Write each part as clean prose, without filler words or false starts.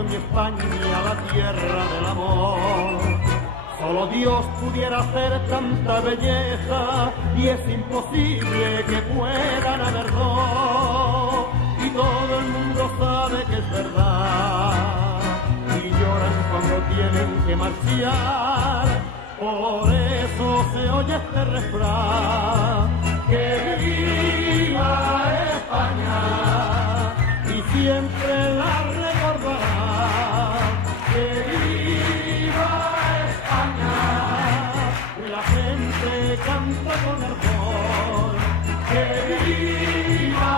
patria, mi España, la tierra del amor. Solo Dios pudiera hacer tanta belleza y es imposible que puedan haber dos. Y todo el mundo sabe que es verdad y lloran cuando tienen que marchar. Por eso se oye este refrán: que viva España y siempre la recordará. Que viva España, la gente canta con ardor. Que viva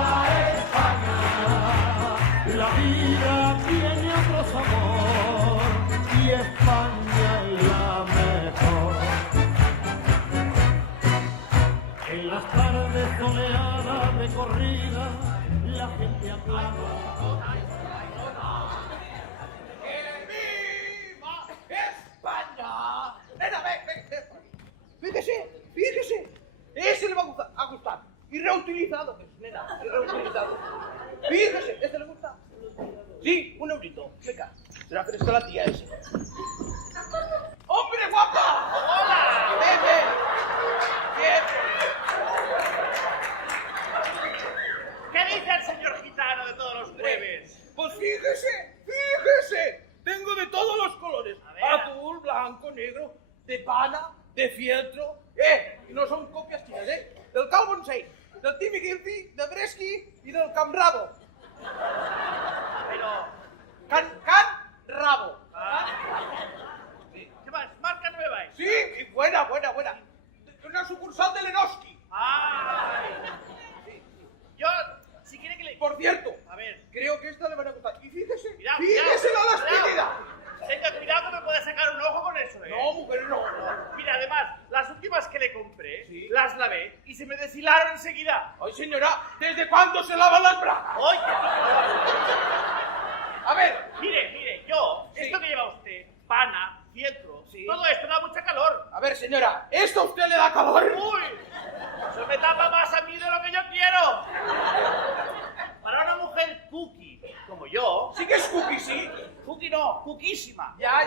España, la vida tiene otro sabor y España es la mejor. En las tardes soleadas de corrida, la gente aclama. ¡Viva España! Nena, ven. Fíjese. Ese le va a gustar. Y reutilizado, nena, y reutilizado. Fíjese, ¿este le gusta? Sí, un eurito. Venga, se la presta la tía ese. ¡Hombre, guapa! ¡Hola! ¡Ven! Bien. ¿Qué dice el señor gitano de todos los breves? Pues fíjese. Tengo de todos los colores. A ver. Azul, blanco, negro, de pana, de fieltro. Y no son copias chinas, del Calvin Klein, del Timmy Gilfi, del Bresky y del Can Rabo. Pero... Can Rabo. ¿Qué más? Marca nueva, ¿eh? Sí, y buena. Una sucursal de Lenowski. ¡Ay! Yo, si quiere que le... Por cierto, A ver... creo que esta le van a gustar. Y fíjese Cuidado, la elasticidad. Señor, cuidado que me puede sacar un ojo con eso, ¿eh? No, mujer, no. Mira, además, las últimas que le compré, Sí. las lavé y se me deshilaron enseguida. Ay, señora, ¿desde cuándo se lavan las bragas? ¡Oye! A ver, Mire, yo, Sí. esto que lleva usted, pana, fieltro, Sí. todo esto me da mucha calor. a ver, señora, ¿esto a usted le da calor? ¡Uy! Eso me tapa más a mí de lo que yo quiero. Para una mujer cookie como yo, Sí que es cookie, sí. cookie no, cookísima. Ya.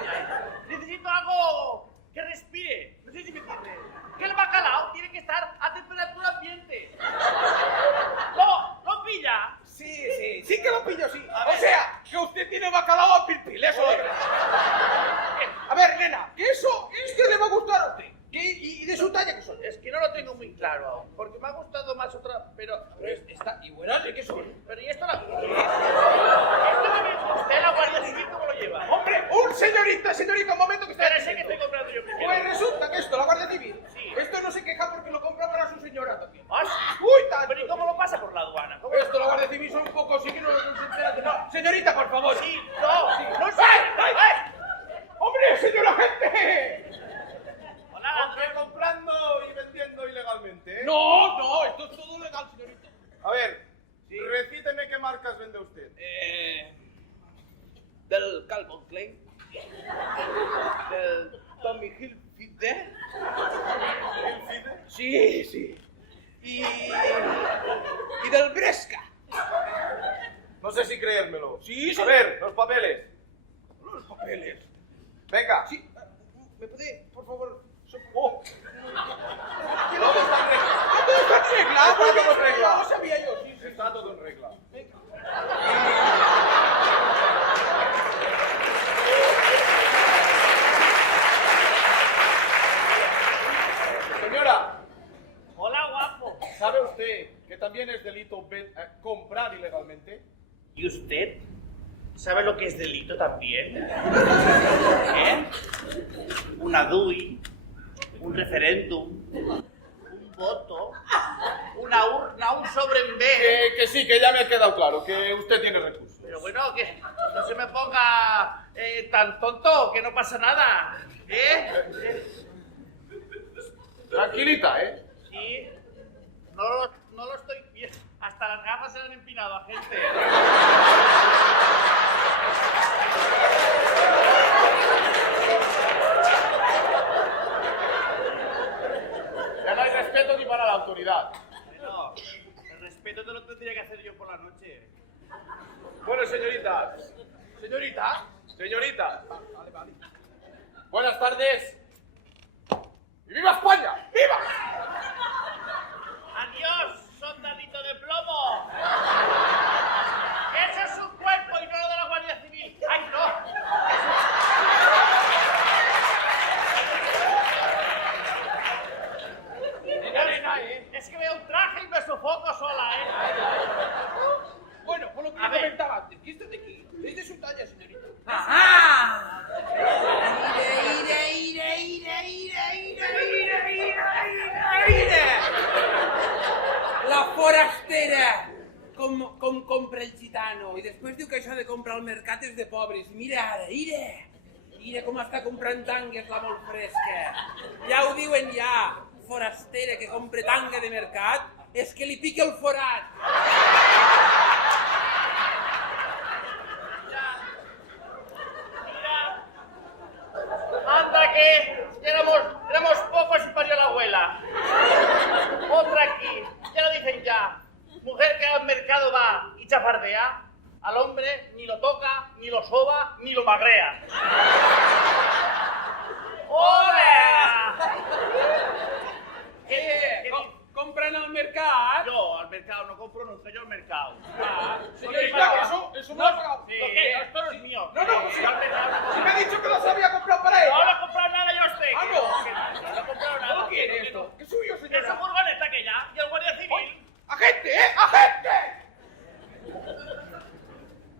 Necesito algo que respire. No sé si me entiende. Que el bacalao tiene que estar a temperatura ambiente. ¿Lo pilla? Sí que lo pillo, sí. A O ver. sea, que usted tiene bacalao a pilpil, eso lo creo. A ver, nena, que eso es que le va a gustar a usted. Y de su talla que son. Es que no lo tengo muy claro aún, porque me ha gustado más otra, pero... Esta, y buenas, ¿de qué son? Pero ¿y esto la... ¿Esto que me dice usted, la Guardia Civil, cómo lo lleva? Hombre, señorita, un momento que está... Espérese que estoy comprando yo primero. Pues resulta que esto, la Guardia Civil, Sí. esto no se queja porque lo compra para su señora también. ¿Ah, sí? Uy, tanto. Pero ¿y cómo lo pasa por la aduana? ¿Cómo? Esto, la Guardia Civil son un poco así que no se enteran de nada. Señorita, por favor. Sí, no sé. ¡Ay! ¡Hombre, señora gente! Hola. Comprando y vendiendo ilegalmente, ¿eh? No, esto es todo legal, señorita. A ver, recíteme qué marcas vende usted. Del Calvin Klein, del Tommy Hilfiger. Sí. Y del Bresca. No sé si creérmelo. Sí. A ver, los papeles. Los papeles. Venga. Sí, ¿me puede, por favor? Oh, ¿Dónde está en regla? ¿Dónde está en regla? Está Porque todo en regla. No sabía yo, sí. está todo en regla. Señora, Hola, guapo. ¿sabe usted que también es delito comprar ilegalmente? ¿Y usted sabe lo que es delito también? Una DUI, un referéndum, un voto, una urna, un sobre en B. Que sí, que ya me ha quedado claro, que usted tiene recursos. Pero bueno, que no se me ponga tan tonto, que no pasa nada. Tranquilita, ¿eh? Sí, no lo estoy viendo. Hasta las gafas se le han empinado a gente. Ya no hay respeto ni para la autoridad. Bueno, el respeto te lo tendría que hacer yo por la noche. Bueno, señorita, Señorita, Buenas tardes. ¡Y viva España! ¡Viva! Adiós, soldadito de plomo. Eso es un cuerpo y no lo de la Guardia Civil. ¡Ay, no! Es que veo un traje y me sofoco sola, Bueno, por lo que A le ver. comentaba antes, que esto de aquí es de su talla, señorita. ¡Ajá! La forastera! Com compra el gitano. I després diu que això de comprar al mercat és de pobres. Mira ara, mira com està comprant tangues la molt fresca. Ja ho diuen ja. Forastera que compre tanga de mercat és que li pica el forat. Anda que éramos pocos y parió la abuela. Otra aquí, ya lo dicen ya. Mujer que al mercado va y chafardea, al hombre ni lo toca, ni lo soba, ni lo magrea. ¡Hola! ¿Qué Compran al mercat? Yo al mercado no compro nunca, yo al mercado. Señorita, eso me lo ha pagado. ¿Lo qué? Esto no es mío. No, no, yo al mercado no Si compro. me ha dicho que los había comprado para él. No lo he comprado nada yo a usted. Ah, no. No he comprado nada. ¿Cómo quiere esto? ¿Qué suyo, Esa señora? furgoneta que ya, y el guardia civil. ¡Agente, agente!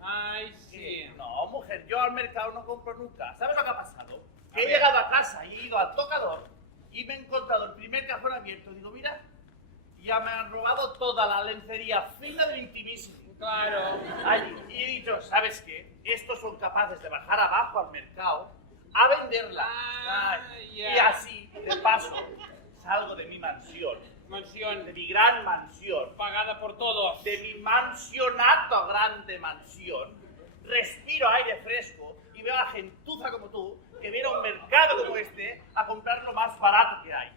Ai, sí. No, mujer, yo al mercado no compro nunca. ¿Sabes lo que ha pasado? Que he llegado a casa y he ido al tocador y me he encontrado el primer cajón abierto. Digo, mira, ya me han robado toda la lencería fina del intimísimo. Claro. Allí. Y he dicho, ¿sabes qué? Estos son capaces de bajar abajo al mercado a venderla. Ah, Ay, ya. Y así, de paso, salgo de mi mansión, Mansión de mi gran mansión, pagada por todos. de mi mansionato grande mansión, respiro aire fresco y veo a la gentuza como tú que viene a un mercado como este a comprar lo más barato que hay.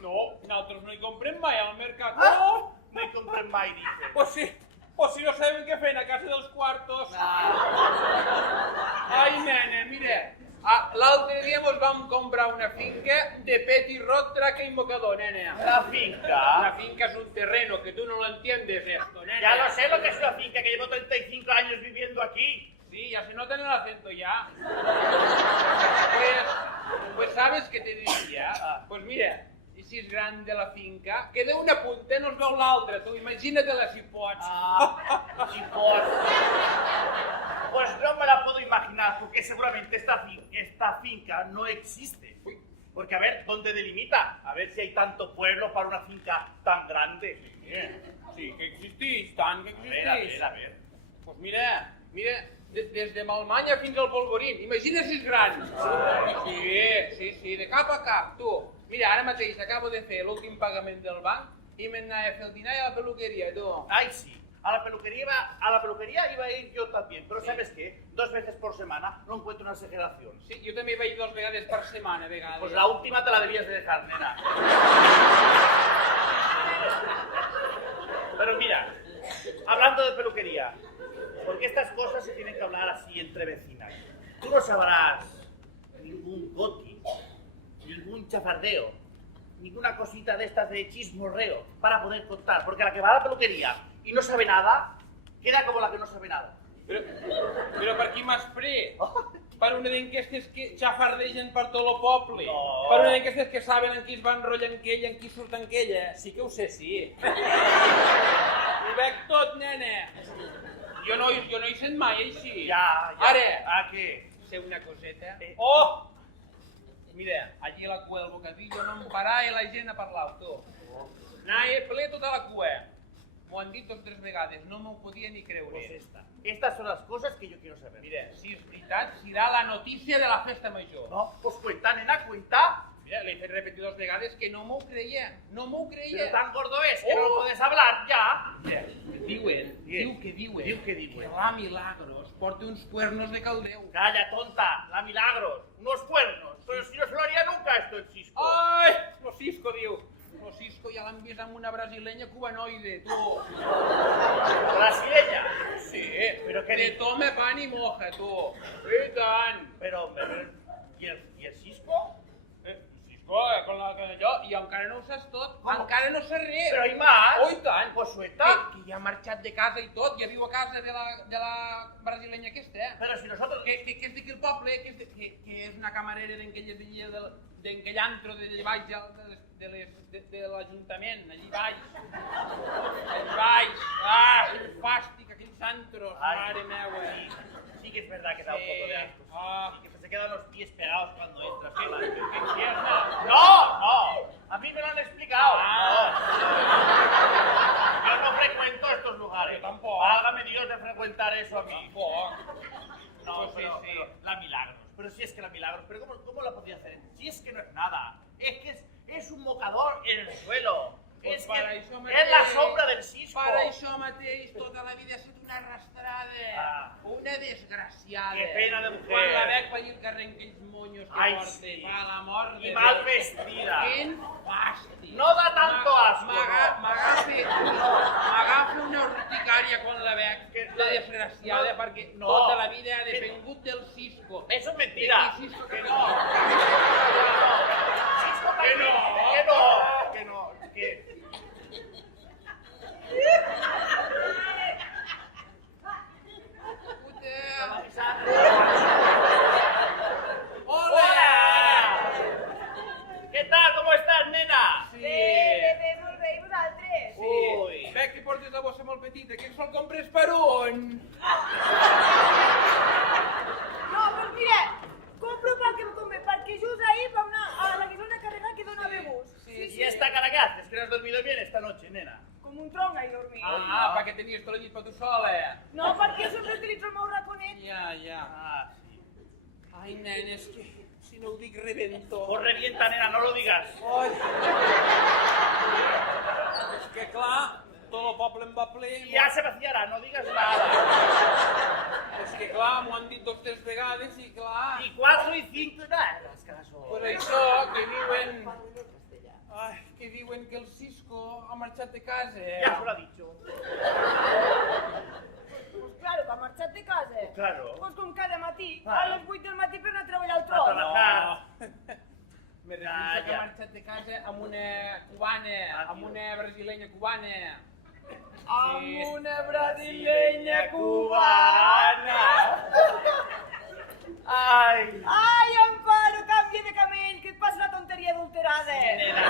No, nosaltres no hi comprem mai al mercat. Ah, Oh! no hi compren mai, dice. Pues si no saben què fer a casa dels quartos. Ai, nena, mira, l'altre dia mos vam comprar una finca de Petirrot, Traca y Mocador, nena. La finca. Una finca es un terreno, que tú no lo entiendes esto, nena. Ya lo sé lo que es una finca, que llevo 35 años viviendo aquí. Sí, ya se nota en el acento ya. Pues ¿sabes qué te diría? Pues mira, si és grande la finca, que d'una punta no es veu l'altra, tu imagina-te-la si pots. Si pots. Pues no me la puedo imaginar, porque seguramente esta finca no existe. Porque a ver, ¿dónde delimita? A ver si hay tanto pueblo para una finca tan grande. Sí, que existís, tant que existís. A ver. Pues mira, des de Malmanya fins al Polvorín, imagina si és gran. Sí, de cap a cap, tu. Mira, ara mateix acabo de fer l'últim pagament del banc i m'anava a fer el dinar a la peluqueria, tu. Ay, sí. A la peluquería iba a ir yo también, pero ¿sabes qué? 2 veces por semana no encuentro una exageración. Sí, jo també vaig 2 vegades per setmana, a vegades. Pues la última te la debías de dejar, nena. Pero mira, hablando de peluquería, porque estas cosas se tienen que hablar así entre vecinas. Tú no sabrás ningún goti, ningún chafardeo, ninguna cosita de estas de chismorreo para poder contar, porque la que va a la peluqueria y no sabe nada, queda como la que no sabe nada. Però per qui m'has pres? Per una d'enquestes que xafardegen per tot el poble. No. Per una d'enquestes que saben en qui es va enrotllar en aquella, en qui surt en aquella. Sí que ho sé, sí. Ho veig tot, nena. Jo no hi sent mai, així. Ya. Ara, ¿A qué? sé una coseta. Oh! Mira, allí a la cua del bocadillo no em parava la gent a parlar, tu. Anava ple tota la cua. M'ho han dit 2 o 3 vegades, no m'ho podia ni creure. Pues estas son las cosas que yo quiero saber. Mira, si és veritat, serà la notícia de la festa major. No, pues cuenta, nena, cuenta. Mira, le he fet repetir 2 vegades que no m'ho creia, no m'ho creia. Pero tan gordo es que no lo puedes hablar ya. Mira, diuen, diu que la Milagros porta uns cuernos de caldeu. Calla, tonta, la Milagros, unos cuernos. Pero si no se lo haría nunca esto el Cisco. Ai, lo Cisco, diu. Lo Cisco ja l'han vist amb una brasilenya cubanoide, tu. ¿Brasileña? Sí, Pero que de ni- tome pan y moja, tu. I tant. Pero, hombre, ¿y el Cisco? jo encara no ho saps tot, Com? encara no sé res. Però hi más. Oh, i tant. Pues suelta. Que ja ha marxat de casa i tot, ja viu a casa de la brasilenya aquesta, Pero si nosotros... que és d'aquí el poble, que és una camarera d'aquell antro de baix de l'Ajuntament, allí baix. Allí baix. Ah, quin fàstic, aquells antros, mare meua. Sí que es verdad que da un poco de asco. Ah. Y que se quedan los pies pegados cuando entras. ¿Qué infierno? No. A mí me lo han explicado. Ah. No. Yo no frecuento estos lugares. Yo tampoco. Válgame Dios de frecuentar eso a mí. No, Pues sí. pero la Milagros. Pero si es que la Milagros. Pero ¿cómo la podía hacer? Si es que no es nada. Es que es un mocador en el suelo. Pues Es para que això es la sombra del cisco. Per això mateix, tota la vida ha estat una arrastrada, una desgraciada. Qué pena de mujer. Quan la veig per allí al carrer amb aquells monyos que Ai, porta, sí. va la mort de Y mal Déu. vestida. Quin fàstic. No da tanto asco, M'agafa una urticària quan la veig, la desgraciada, perquè No. tota la vida ha depengut del cisco. Eso es mentira. I cisco Que que no. no. Que no. Que no. Que... Hola! ¿Qué tal? ¿Cómo estás, nena? Sí. Bé, molt bé, i vosaltres? Ui. Veig que portes la bossa molt petita, que sol compres per on? No, doncs mira, compro perquè just ahir va a la guisona carregada que donava gust. ¿Y esta cara qué haces? ¿Que no has dormido bien esta noche, nena? Com un tronc ahir dormint. Ah, perquè tenies tot el llit per tu sola. No, perquè sempre utilitzo el meu raconet. Ja. Ah, sí. Ai, nen, és que si no ho dic rebento. Pues revienta, nena, no lo digas. Ai. És que clar, tot el poble em va ple. Y ya se vaciará, no digas nada. És que clar, m'ho han dit 2 o 3 vegades i clar. Y 4 y 5, nada, las caso. Per això que diuen... Ai, que diuen que el Cisco ha marxat de casa. Ya se lo ha dicho. Pues claro, que ha marxat de casa. Claro. Pues com cada matí, Ah. a les 8 del matí per anar a treballar al A tron. trabajar. Me refereixo que ha Calla. marxat de casa amb una cubana, amb una brasilenya cubana. Amb una brasilenya cubana. Ay. Ai, Amparo, canvia de camell, que et passa la tonteria adulterada. Nena.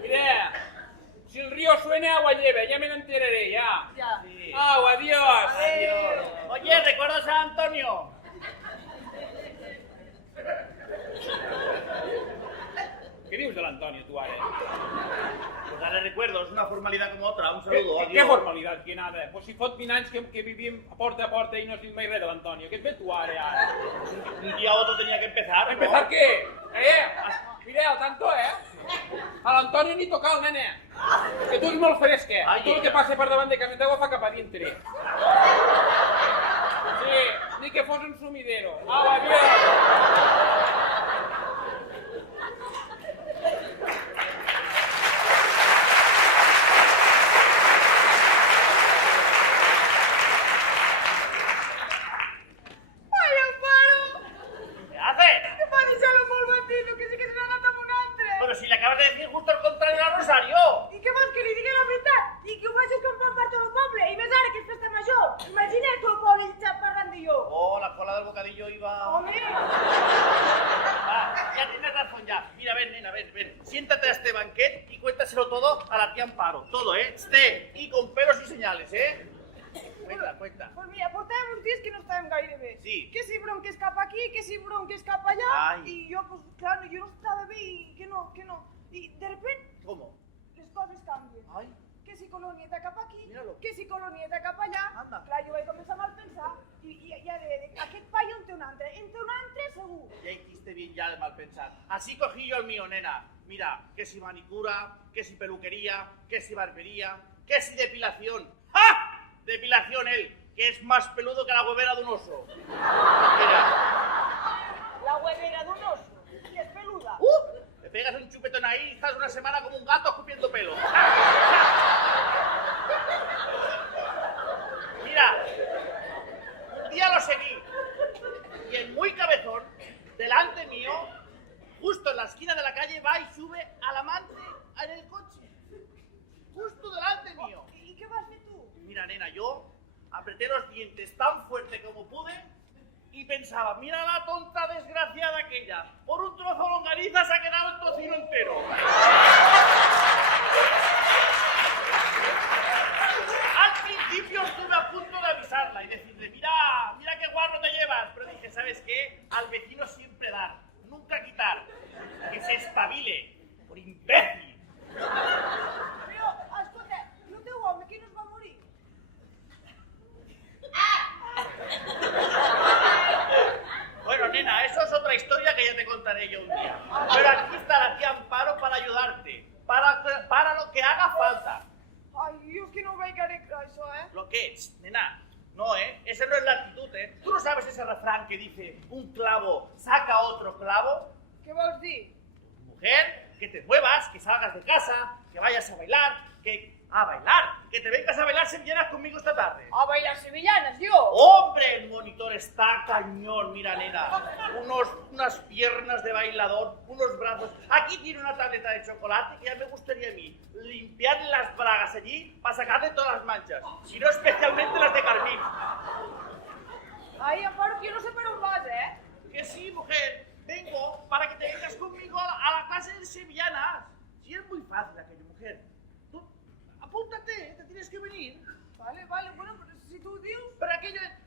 Mira, si el río suena, agua lleve, ya me lo enteraré, ya. Ja. Sí. Au, adiós. Adiós. Oye, ¿recuerdas a Antonio? Què dius de l'Antonio, tu, ara? Pues dale recuerdo, es una formalidad como otra. Un saludo, Què adiós. formalitat, que nada? Pues si fot 20 anys que vivíem a porta i no has dit mai res de l'Antonio. Què et ve tu ara? Un día u otro tenía que empezar, ¿no? ¿Empezar qué? Mira, al tanto, A l'Antonio ni tocar, nene. Que tu ets molt fresca. Ai, I tot el ella. que passa per davant de casa teva fa cap a dintre. Sí, ni que fos un sumidero. Au, adiós. Ai, Amparo, ¿Qué haces? que m'ha deixat el molt batido, que sí que se n'ha anat amb un altre. Pero si le acabas de decir justo el contrario a Rosario. I què vols que li digui la veritat? I que ho vagi campant per tot el poble, i més ara que és festa major. Imagina't tot el poble xat parlant de jo. Oh, la cola del bocadillo iba... Home, Ya tienes razón ya. Mira, ven, nena, ven. Siéntate a este banquet y cuéntaselo todo a la tía Amparo. Todo, ¿eh? Y con pelos y señales, ¿eh? Cuenta. pues mira, portàvem uns dies que no estàvem gaire bé. Sí. Que si bronques cap aquí, que si bronques cap allà. Ai. I jo, pues, claro, jo no estava bé i que no. I de repente ¿Cómo? les coses canvien. Ay, Que si colonieta cap aquí, Míralo. que si colonieta cap allà. Anda. Clar, jo vaig començar a malpensar i a dir, aquest paio en té un altre, segur. ya hiciste bien ya de mal pensar. Así cogí yo el mío, nena. Mira, que si manicura, que si peluquería, que si barbería, que si depilación. ¡Ja! Depilación él, que es más peludo que la huevera de un oso. Mira, La huevera d'un oso, que és peluda. te pegas un chupetón ahí y estás una semana como un gato escupiendo pelo. Mira, un día lo seguí y el muy cabezón, delante mío, justo en la esquina esquina de la calle, va y sube al amante en el coche. Justo delante mío. ¿Y qué vas a hacer tú? Mira, nena, yo apreté los dientes tan fuerte como pude y pensaba, mira la tonta desgraciada aquella, por un trozo de longaniza se ha quedado el tocino entero. Al principio estuve a punto de avisarla y decirle, mira qué guarro te llevas, pero dije, ¿sabes qué? Al vecino siempre dar, nunca quitar, que se espabile, por imbécil. Però, escolta, el teu home qui no es va morir? Bueno, nena, eso es otra historia que ya te contaré yo un día. Pero aquí está la tía Amparo para ayudarte, para lo que haga falta. Ai, jo és que no veig gaire això, Lo que es, nena, no, esa no es la actitud, ¿Tú no sabes ese refrán que dice, un clavo saca otro clavo? Què vols dir? Mujer, que te muevas, que salgas de casa, que vayas a bailar, que te vengas a bailar sevillanas conmigo esta tarde. A bailar sevillanas, jo? ¡Hombre, el monitor está cañón! Mira, nena, unas piernas de bailador, unos brazos. Aquí tiene una tableta de chocolate que ya me gustaría a mí limpiarle las bragas allí para sacarle todas las manchas, y no especialmente las de carmín. Ai, Amparo, que jo no sé per on vas, Que sí, mujer, vengo para que te vengas conmigo a la clase de sevillanas. Sí, es muy fácil aquello, mujer. Tú, apúntate, te tienes que venir. Vale, bueno, però si tu ho dius... Pero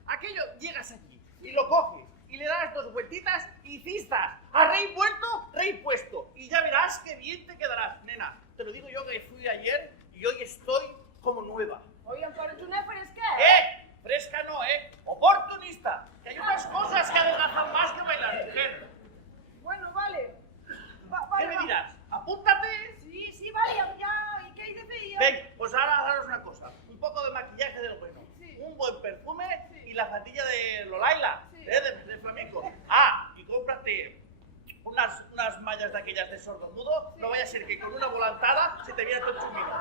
aquello llegas aquí y lo coges y le das 2 vueltitas y cistas. A rey muerto, rey puesto. Y ya verás qué bien te quedarás. Nena, te lo digo yo que fui ayer y hoy estoy como nueva. Oi, Amparo, tu no eres què? Fresca no, oportunista. Que hay unas cosas que adelgazan más que bailar, mujer. Bueno, vale. ¿Qué me dirás? Apúntate. Sí, vale, ja... I què he de fer? Ja? Ven, pues ahora haros una cosa. Un poco de maquillaje de lo bueno. Sí. Un buen perfume Sí. y la fatilla de Lolaila, Sí. de flamenco. Y cómprate unas mallas de aquellas de sordomudo. Sí. No vaya a ser que con una volantada se te viera todo chumino.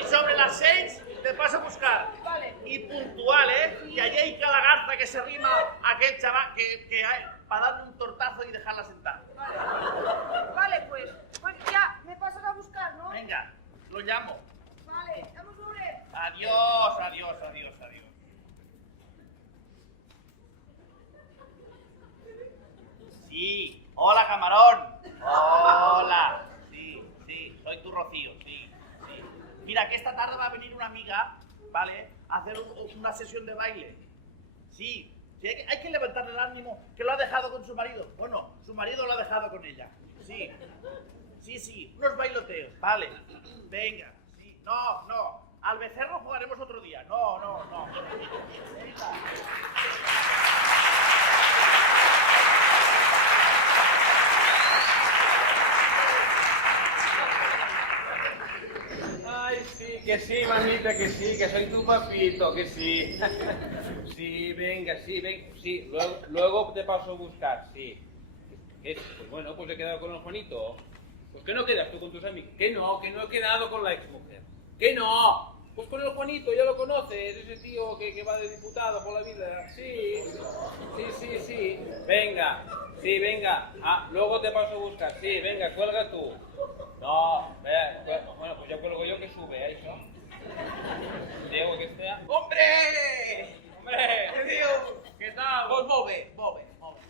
Y sobre las 6 te paso a buscar. Vale. Y puntual, que allí hay cada garza que se rima a aquel chaval que hay para darle un tortazo y dejarla sentar. Vale, pues ja, me pasas a buscar, no? Venga, lo llamo. Vale, ja mos veurem. Adiós. Sí, hola camarón. Hola. Sí, soy tu Rocío, sí. Mira, que esta tarde va a venir una amiga, ¿vale? A hacer una sesión de baile. Sí, hay que levantarle el ánimo, que lo ha dejado con su marido. Bueno, su marido lo ha dejado con ella. Sí, unos bailoteos, vale. Venga, sí, no. Al becerro jugaremos otro día. No. Venga. Ay, sí, que sí, mamita, que sí, que soy tu papito, que sí. Sí, venga, sí, luego te paso a buscar, sí. ¿Qué? Pues bueno, pues he quedado con el Juanito. Pues que no quedas tú con tus amigos. Que no he quedado con la exmujer. Que no. Pues con el Juanito, ya lo conoces, ese tío que va de diputado por la vida. Sí. Venga, sí, venga. Luego te paso a buscar. Sí, venga, cuelga tú. No, bueno, pues ya cuelgo yo que sube, eso. Diego, que sea. Hombre! Què dius? Què tal? Doncs molt bé.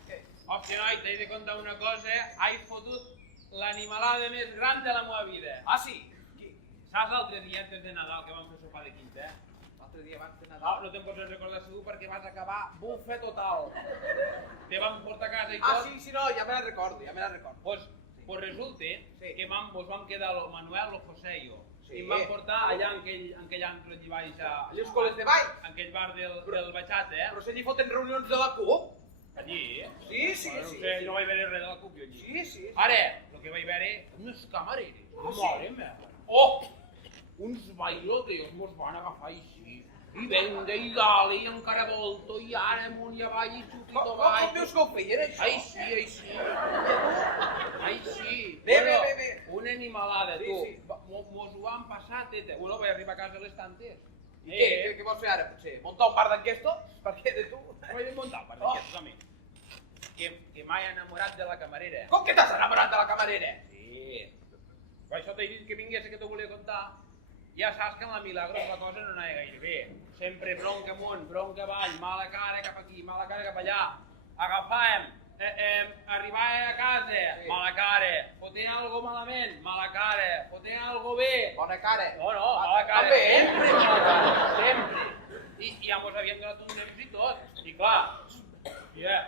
Què? Hòstia, noi, t'he de contar una cosa, he fotut l'animalada més gran de la meva vida. Sí? Qui? Saps l'altre dia, antes de Nadal, que vam fer sopar de quinta? L'altre dia abans de No, Nadal. no te'n pots recordar segur perquè vas acabar bufe total. Te vam portar a casa i tot. Sí, no, ja me la recordo. Pues resulta Sí. que mos vam quedar el Manuel, el José i jo. Sí. I em van portar allà en aquell antro allà baix, Les escoles de ball. en aquell bar del Bachata, Però si allí foten reunions de la CUP. Allí, Sí. Bueno, no sé, no vaig veure res de la CUP jo allí. Sí. Ara, el que vaig veure, unes camareres. sí? Mare meva. Oh! Uns bailoteos mos van agafar així. I venga, i dale, i encara volto, i ara amunt i avall, i xupito Com avall. veus que ho feien, això? Ai, sí. Bé. Una animalada, Sí, tu. sí. Mos ho vam passar, teta. Bueno, vaig arribar a casa a les tantes. I què vols fer ara, potser? Muntar un bar d'enquestos? Per què de tu? Vaig muntar per d'aquestes, a mi. que m'he enamorat de la camarera. Com que t'has enamorat de la camarera? Sí. Per això t'he dit que vingués que t'ho volia contar. Ja saps que en la Milagros la cosa no anava gaire bé. Sempre bronca amunt, bronca avall, mala cara cap aquí, mala cara cap allà. Agafàvem, arribava a casa, mala cara. Fotent algo malament, mala cara. Fotent algo bé. Bona cara. No, mala cara. També. Sempre mala cara, sempre. I ja mos havien donat un temps i tot. I clar,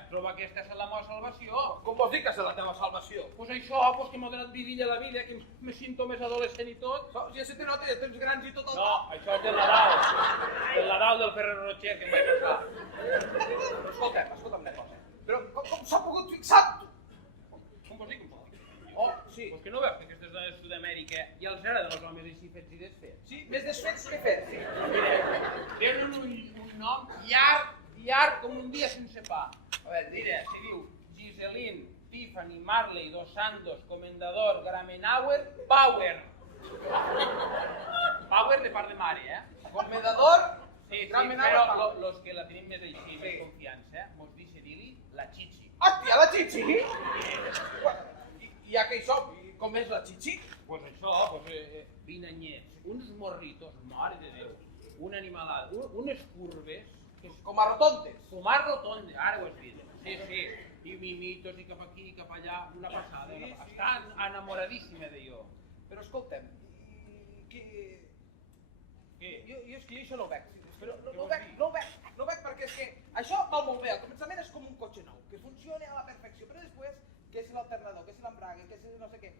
trobo que aquesta és la meva salvació. Com vols dir que és la teva salvació? Pues això, pues que m'ha donat vidilla la vida, que me sento més adolescent i tot. Ja se te nota, ja tens grans i tot el No, això és del Nadal. Del Nadal del Ferrero Rocher que em vaig passar. Però escolta'm una cosa. Però com s'ha pogut fixar tu? Com vols dir, com vols dir? Oh, sí. Pues que no veus que aquestes dones de Sud-amèrica ja els era dels homes així fets i desfets? Sí, més desfets que fets. Sí. Mira, tenen un nom llarg com un dia sense pa. A veure, mira, se diu Giseline, Tiffany, Marley, Dos Santos, Comendador, Gramenauer, Power. Power de part de mare, Comendador, Sí, Gramenauer, però Power. los que la tenim més així, més confiança, mos deixa dir-li la Chichi. Hòstia, la Chichi! I a què hi som? I com és la Chichi? Pues això, 20 anyets, uns morritos, mare de Déu, una animalada, unes curves, que és Com a rotondes. com a rotondes, ara ho has vist. Sí, i mimitos i cap aquí i cap allà, una passada. Està enamoradíssima de jo. Però escolta'm, Què? jo és que jo això no ho veig. Però Què no vols ho veig perquè és que això val molt bé. Al començament és com un cotxe nou, que funciona a la perfecció, però després, què és l'alternador, què és l'embrague, què és no sé què.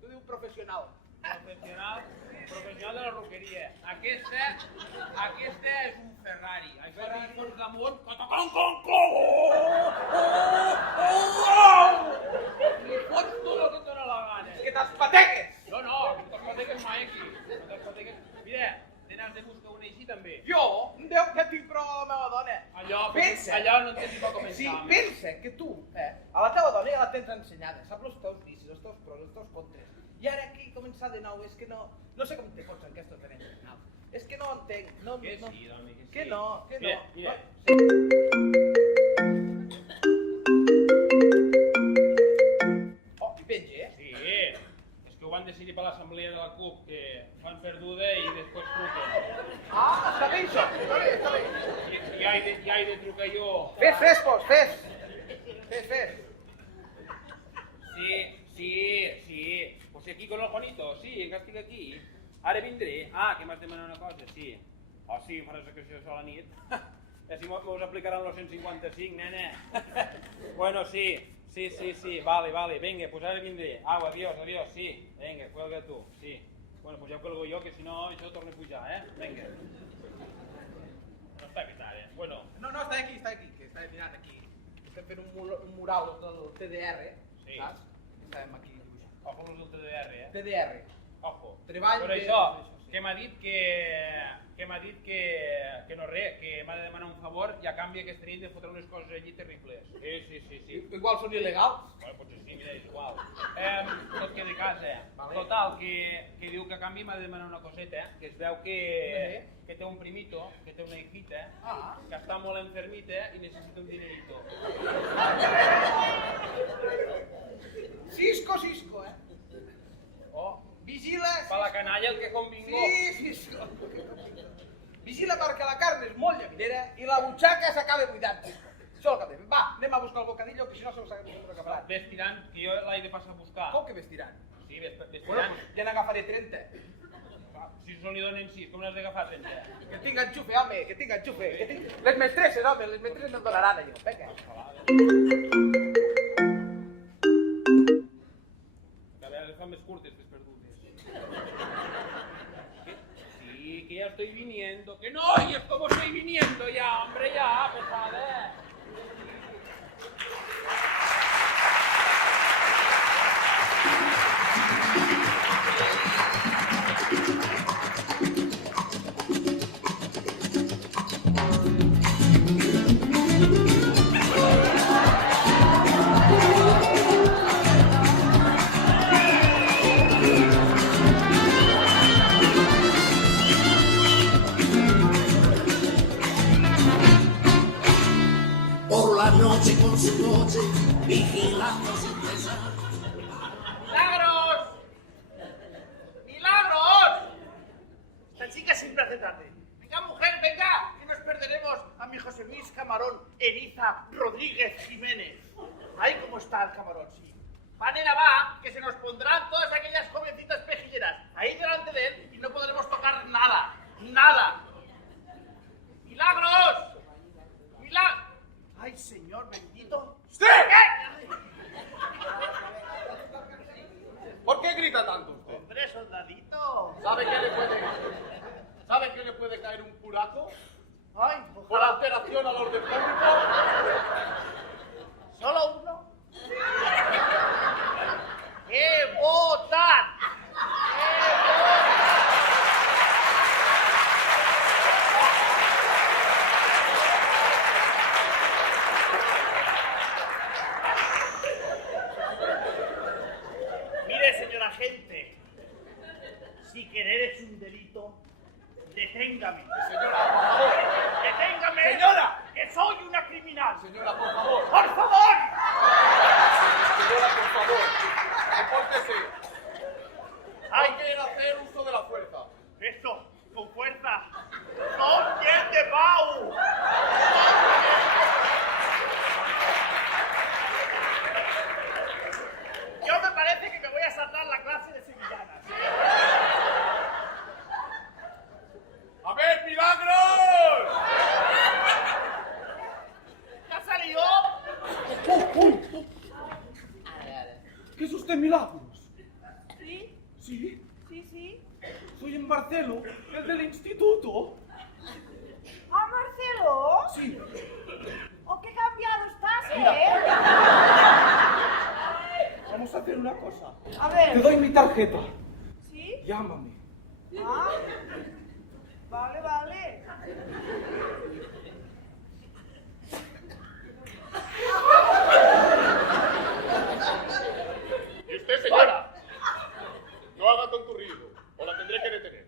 Tu dius professional. Professional de la roqueria. Aquesta és un Ferrari. Això és un damunt. Li fots tot el que et dóna la gana. Que t'espateques! No, no t'espateques mai aquí. No t'espateques. Mira, te n'has de buscar una així també. Jo? Déu que tinc prou a la meva dona. Allò no en tens ni per començar. Sí, pensa que tu, a la teva dona ja la tens ensenyada, saps els teus vicis, els teus pros, els teus contres. I ara aquí començar de nou, és que no sé com te pots en aquests terrenys final. És que no entenc, no... Que sí, dona, que sí. Que no. Mira. Oh, i penja, Sí, és que ho van decidir per l'assemblea de la CUP, que fan perduda i després truquen. Ah, està bé això, està bé. Ja he de trucar jo. Fes, pues, fes. Sí. Pues aquí con el Juanito, sí, encara estic aquí. Ara vindré. Ah, que m'has demanat una cosa, sí. Oh, sí, faràs secreció a la nit. Així mos aplicaran los 155, nene. Bueno, sí. Vale. Venga, pues ara vindré. Adiós, sí. Venga, cuelga tu, sí. Bueno, pues ja cuelgo jo, que si no, això torna a pujar, Venga. No està aquest ara, Bueno. No, està aquí, que està mirant aquí. Estem fent un mural del TDR, Sí. saps? Estàvem aquí dibuixant. Ojo amb els del TDR, TDR. Ojo. Treball Però de- això, sí. que m'ha dit que no res, que m'ha de demanar un favor i a canvi aquesta nit de fotre unes coses allí terribles. Sí. Igual són il·legals. Bueno, potser sí, mira, és igual. Tot que de casa. Vale. Total, que diu que a canvi m'ha de demanar una coseta, que es veu que té un primito, que té una hijita, que està molt enfermita i necessita un dinerito. Cisco, Oh, Vigila... per la canalla el que convingo. Sí, Cisco. Vigila perquè la carn és molt llaminera i la butxaca s'acaba buidant. Això el que fem. Va, anem a buscar el bocadillo, que si no se us acabarà. Ves tirant, que jo l'he de passar a buscar. Com que ves tirant? Sí, ves Bueno, tirant. pues ja n'agafaré 30. Si se n'hi donen 6, com n'has d'agafar 30? Que tinc enxufe, home, que tinc enxufe. Les mestresses, home, les mestresses em donaran allò. Vinga. A veure, les fan més curtes, les perdudes. Sí, que ya estoy viniendo. Que no, y es como estoy viniendo ya, hombre, ya, pues a ver. por la noche con su coche, vigilando sin cesar. ¡Milagros! ¡Milagros! Esta chica siempre hace tarde. Venga, mujer, venga, que nos perderemos a mi José Luis Camarón Eriza Rodríguez Jiménez. Ahí como está el camarón, sí. Va, nena, va, que se nos pondrán todas aquellas jovencitas pejilleras ahí delante de él y no podremos tocar nada. ¡Nada! ¡Milagros! ¡Milagros! ¡Ay, señor bendito! ¡Usted! ¿Qué? ¿Por qué grita tanto usted? Hombre, soldadito. ¿Sabe qué le puede caer un curaco? Ay, Por alteración al orden público. ¿Solo uno? ¡Que votan! Mire, señor agente, si querer es un delito, deténgame. Señora, por favor. ¡Deténgame! ¡Señora! ¡Que soy una criminal! Señora, por favor. ¡Por favor! Señora, por favor. Compórtese. Hay ¡Ay, que hacer uso de la fuerza. eso! ¡Con fuerza! ¡No tiene Pau! Yo me parece que me voy a saltar la clase de sevillanas. ¡A ver, Milagros! ¿Ya salió? ¿Qué es usted, Milagros? Sí, Sí, sí, sí. soy en Marcelo, el del instituto. ¿Ah, Marcelo? Sí, ¿O qué cambiado estás, Mira. Vamos a hacer una cosa. A Te ver. doy mi tarjeta. ¿Sí? Llámame. Ah. Vale, vale. Y usted, señora, no haga tanto ruido, o la tendré que detener.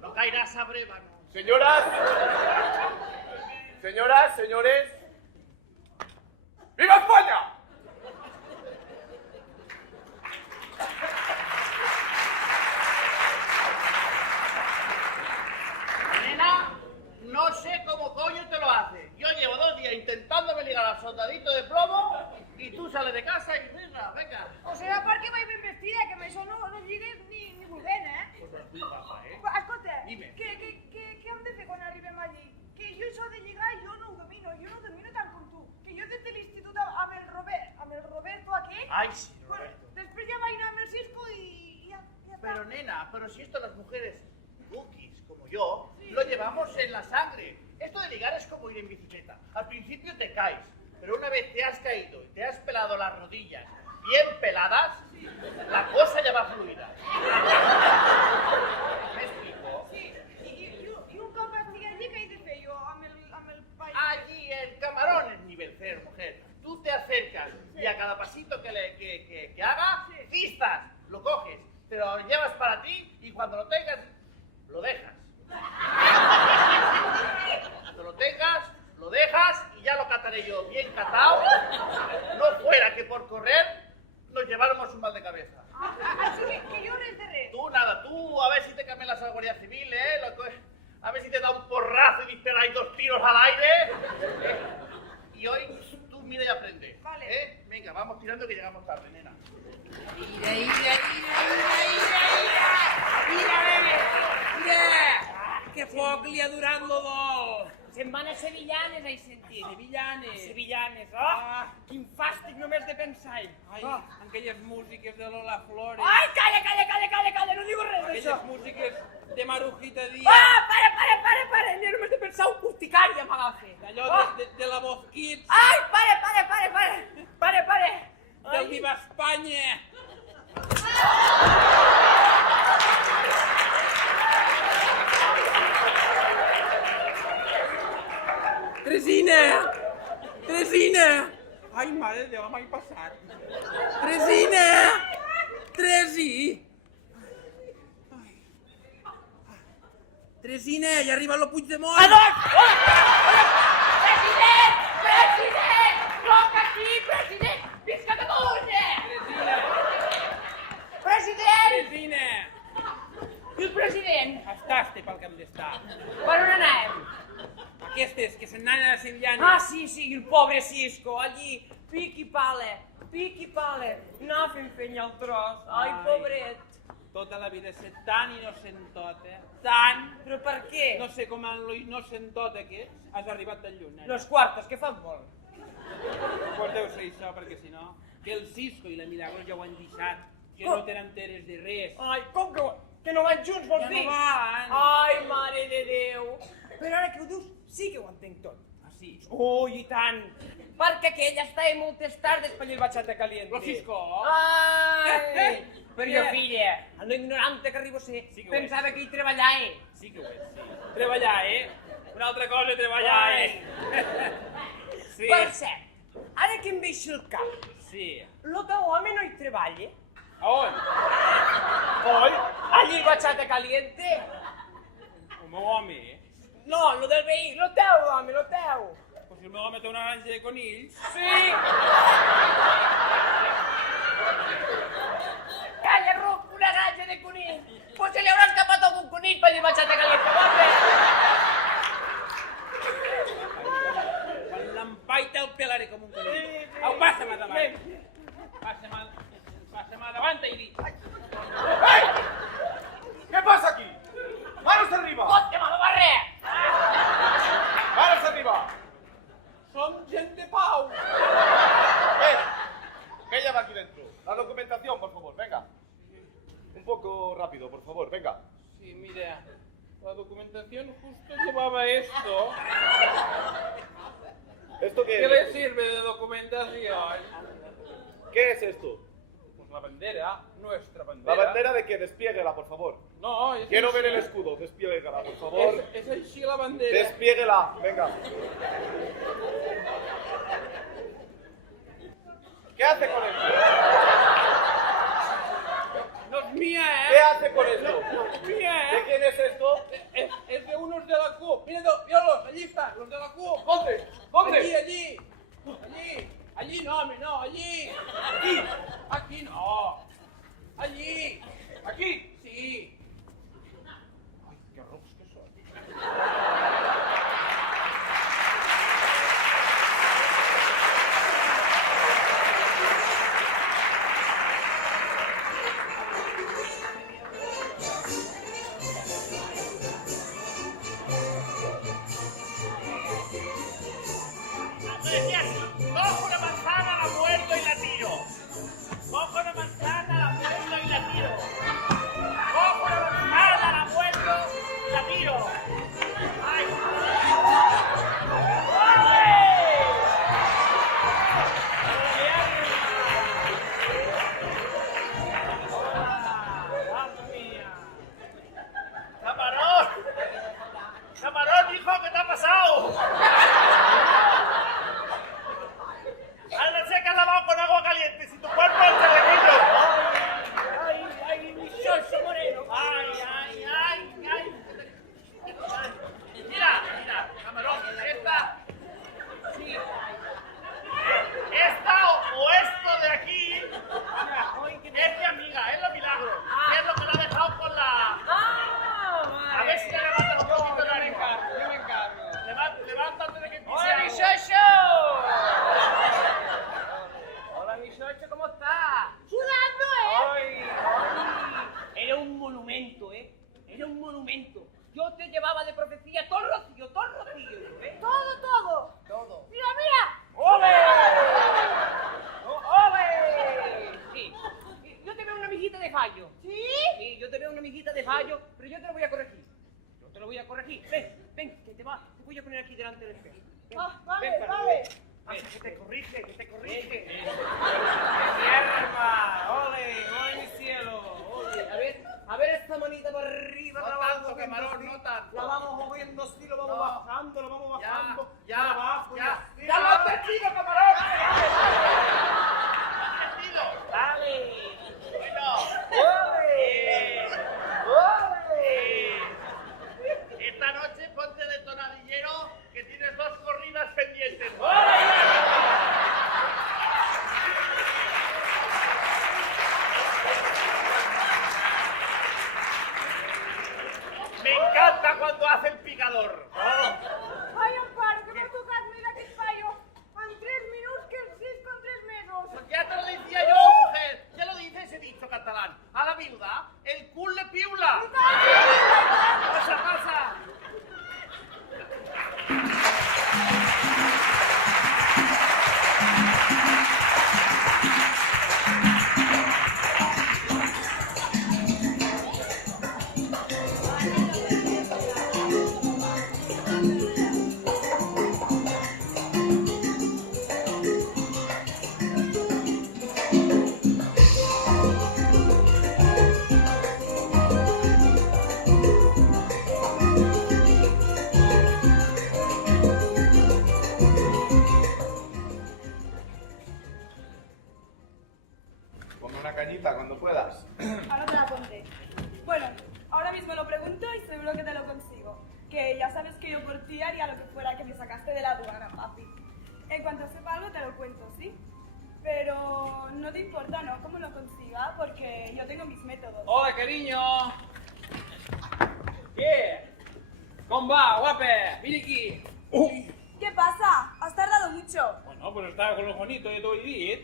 No caerás a brébano. Señoras, señores, ¡viva España! Nena, no sé cómo coño te lo hace. Yo llevo 2 días intentándome ligar al soldadito de plomo y tú sales de casa y venga. O serà perquè vaig ben vestida, que amb això no lligues ni volent, eh? Pues no és tu, papa, Escolta, Dime. què hem de fer quan arribem allí? Que jo això de lligar jo no ho domino tant com tu. Que jo des de l'institut amb el Roberto aquest, Ay, sí, pues, Roberto. després ja vaig anar amb el Cisco i ja està. Pero nena, pero si esto las mujeres cookies como yo, lo llevamos en la sangre. Esto de ligar es como ir en bicicleta. Al principio te caes, pero una vez te has caído y te has pelado las rodillas bien peladas, la cosa ya va fluida. ¿Me explico? Sí, i un cop estigui allí, què he de fer jo amb el país? Allí el camarón es nivel cero, mujer. Tú te acercas y a cada pasito que haga, fistas, lo coges, te lo llevas para ti y cuando lo tengas, lo dejas. Cuando lo tengas, lo dejas y ya lo cataré yo bien catado. No fuera que por correr nos lleváramos un mal de cabeza. Així que jo res de res. Tú nada, tú a ver si te camelas a la Guardia Civil, a ver si te da un porrazo y disparáis 2 tiros al aire. Y hoy tú mira y aprende. Vale. Venga, vamos tirando que llegamos tarde, nena. Mira, bebé! Que foc li ha durat lo dol! Setmanes sevillanes, he sentit. Sevillanes! Sevillanes, oh! Quin fàstic només de pensar-hi. Ai, aquelles músiques de Lola Flores. Ai, calla, no digo res d'això. Aquelles músiques de Marujita Díaz. Para, ni només de pensar urticària m'agafa. D'allò de la Voz Kids. Ai, para. Del Ai. Viva Espanya. Teresina! Ai, mare de Déu, m'ha passat. Tresi! Teresina, ja arriba lo Puigdemont. President! sevillana. Ah, sí, el pobre Cisco, allí, piqui pale, no fent fent el tros. Ai, pobret. Tota la vida ser tan innocentota, tan... Però per què? No sé com en lo innocentota que és, has arribat tan lluny. Los quartos, que fan molt? Pues deu ser això, perquè si no... Que el Cisco i la Milagros ja ho han deixat, que no tenen teres de res. Ai, com que no van junts, vols Ja dir? no van. Ai, mare de Déu. Però ara que ho dius, sí que ho entenc tot. Ah, sí? Ui, i tant. Perquè aquell estava moltes tardes per el bachata caliente. Lo Cisco? Ai! Però jo, Què? filla, el no ignorante que arribo a ser, Sí que ho és. pensava que hi treballava. Sí que ho és, sí. Treballar, Una altra cosa, treballar, Sí. Per cert, ara que em veig el cap, Sí. lo teu home no hi treballa? A on? Oi? Allí el bachata caliente? El meu home, No, lo del veí, lo teu, home, lo teu. Pues si el meu home té una granja de conills... Sí! Calla, Ruc, una granja de conill! Pues se li haurà escapat algun conill per dir bachata caliente, guape! Quan l'empaita el pelaré com un conill. Sí. Au, passa'm davant. Passa'm davant i dic... ¡Ey! ¿Qué pasa aquí? ¡Manos arriba! Ponte, malo barre! ¡Manos arriba! Som gent de pau. ¿Qué lleva aquí dentro? La documentación, por favor, venga. Un poco rápido, por favor, venga. Sí, mira, la documentación justo llevaba esto. ¿Esto qué ¿Qué es? le sirve de documentación? ¿Qué es esto? Pues la bandera, nuestra La bandera. bandera de que despliéguela, por favor. No, es Quiero ver així. el escudo, despliéguela, por favor. Es així la bandera. Despliéguela, venga. ¿Qué hace con esto? No es mía, ¿Qué hace con esto? No es mía, ¿De quién es esto? Es de unos de la CUP. Míralos, allí están, los de la CUP. ¿Dónde? ¿Dónde? Allí. Allí no, home, no, allí. Aquí. Aquí no. Allí. ¿Aquí? Sí. Ay, qué rucs que són. Decía así, cojo una manzana, la muerdo y la tiro. Cojo una manzana, la muerdo y la tiro. Cojo una manzana, la muerdo y la tiro. ¡Ay! ¡Camarón! ¡Camarón, hijo, qué te ha pasado! ¡Ahora se que has lavado con agua caliente! ¡Si tu cuerpo es telequillo! Ay, mi Xoxo Moreno. ¡Ay! Mira, camarón, esta... Sí. Esta o esto de aquí es mi amiga, es la Milagro. Que es lo que la ha dejado con la... A ver si te levantas un poquito de ánimo. Yo me encargo. Levántate de que empiece Hola, mi algo. Xoxo. Hola, mi Xoxo, ¿cómo estás? Sudando, Ay, era un monumento, Era un monumento. Yo te llevaba de profecía todo el rocío, Todo. Todo. Mira, mira. ¡Ole! ¡Ole! Sí. Yo te veo una mijita de fallo. ¿Sí? Sí, yo te veo una mijita de fallo, pero yo te lo voy a corregir. Ven, que te voy a poner aquí delante del espejo. Ven, Ah, vale, ven, para vale. Ven, que te corrige. Ole, mi cielo. Ole, a ver esta manita para arriba. No la vamos tanto, moviendo camarón, así. no tanto. La vamos moviendo así, lo vamos No. bajando, lo vamos bajando. Ya, para abajo, ya. ¡Ya lo has entendido, camarón! Dale. Bueno. ¡Ole! Esta noche ponte de tonadillero que tienes 2 corridas pendientes. ¡Ole! Gallita, cuando puedas. Ahora te la pondré. Bueno, ahora mismo lo pregunto y seguro que te lo consigo. Que ya sabes que yo por ti haría lo que fuera que me sacaste de la aduana, papi. En cuanto sepa algo te lo cuento, ¿sí? Pero no te importa, ¿no? Cómo lo consiga, porque yo tengo mis métodos. Hola, cariño. ¿Qué? ¿Cómo va, guape? Mira aquí. ¿Qué pasa? Has tardado mucho. Bueno, pues estaba con los bonitos y todo el día.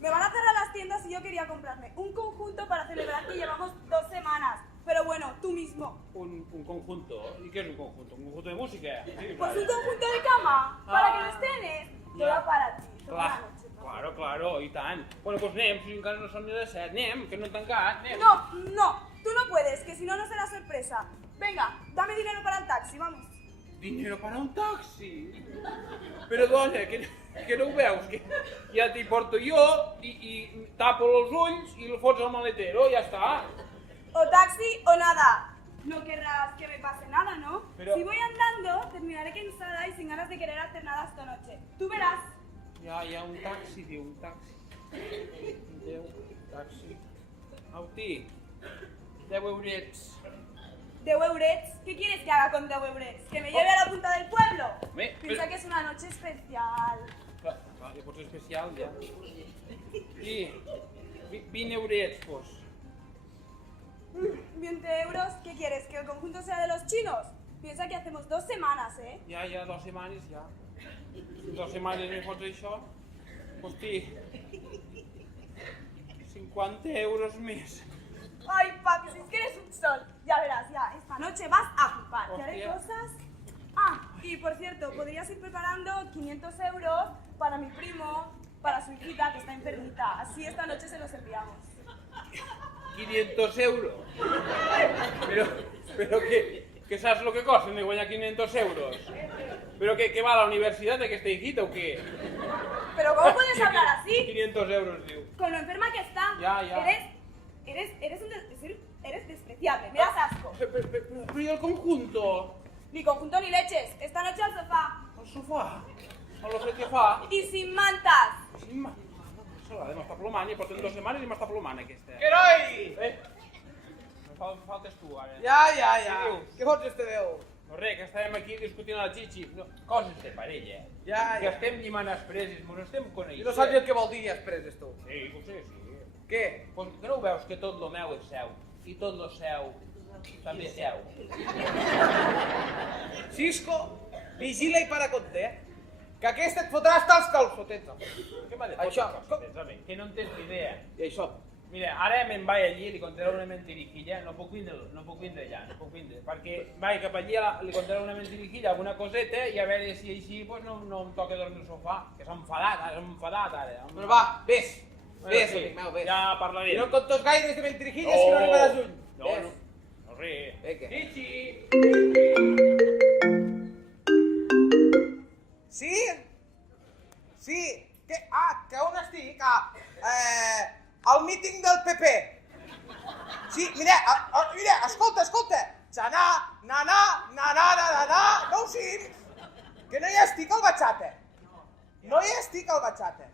Me van a cerrar las tiendas y yo quería comprarme un conjunto para celebrar que llevamos 2 semanas. Pero bueno, tú mismo. Un conjunto. ¿Y qué es un conjunto? ¿Un conjunto de música? Sí, Pues vale. un conjunto de cama, para que lo estrenes. Ja. Todo para ti, toda la Clar, noche. claro, i tant. Bueno, doncs anem, si encara no són ni de 7, anem, que no han tancat, anem. No, tú no puedes, que si no, no será sorpresa. Venga, dame dinero para el taxi, vamos. Dinero para un taxi. Però, dona, que no ho veus? Que ja t'hi porto jo i tapo els ulls i el fots al maletero, ja està. O taxi o nada. No querrás que me pase nada, ¿no? Pero- Si voy andando, terminaré cansada y sin ganas de querer hacer nada esta noche. Tú verás. Ja, un taxi, diu, un taxi. Déu, taxi. Auti, 10 eurets. 10 eurets. ¿Qué quieres que haga con 10 eurets? ¿Que me lleve a la punta del pueblo? Home, Piensa però- que es una noche especial. Clar, ja pot ser especial, ja. I 20 eurets, doncs. 20 euros, ¿qué quieres? ¿Que el conjunto sea de los chinos? Piensa que hacemos 2 semanas, ¿eh? Ja, 2 setmanes, ja. 2 setmanes me fots això. Hosti, 50 euros més. Ay, papi, si es que eres un sol. Ya verás, ya, esta noche vas a flipar. Que haré Hostia. cosas. Ah, y por cierto, podrías ir preparando 500 euros para mi primo, para su hijita que está enfermita. Así esta noche se los enviamos. 500 euros. Però que saps el que costen de guanyar 500 euros? Però que va a la universitat aquesta hijita o què? Pero ¿cómo puedes hablar así? 500 euros, diu. Con lo enferma que está. Ya. Eres despreciable, me das asco. Però i el conjunto? Ni conjunto ni leches. Esta noche al sofá. Al sofà? A lo que fa? Y sin mantas. Sí, se l'ha de m'està plomant, ja porten 2 setmanes i m'està plomant aquesta. Heroi! Faltes tu, ara. Ja. Què dius? Què fots este Déu? No res, que estàvem aquí discutint a la Chichi. No, coses de parella. Ja. Que estem llimant els preses, mos estem coneixent. I no saps el que vol dir després, tu. Sí, potser sí. Què? Pues que no ho veus que tot lo meu és seu, i tot lo seu també és seu. Cisco, vigila i para compte, que aquesta et fotrà hasta els calçotets. Què m'ha de Això. fotre, home? Que no en tens ni idea. I això. Mira, ara me'n vaig allí, li contaré una mentirijilla, no puc vindre allà, perquè vaig cap allí, li contaré una mentirijilla, alguna coseta, i a veure si així pues, no em toca dormir al sofà, que s'ha enfadat ara. Però va, vés. Bueno, Vés, sí, amic meu, vés. ja parlarem. I no contos gaires de mentirijilles que no arribaràs lluny. Vés. No res. Vinga. Chichi! Sí? Sí. Que on estic? Al míting del PP. Sí, mira, escolta. Xanà, nanà, no ho sents? Que no hi estic al batxata. No hi estic al batxata.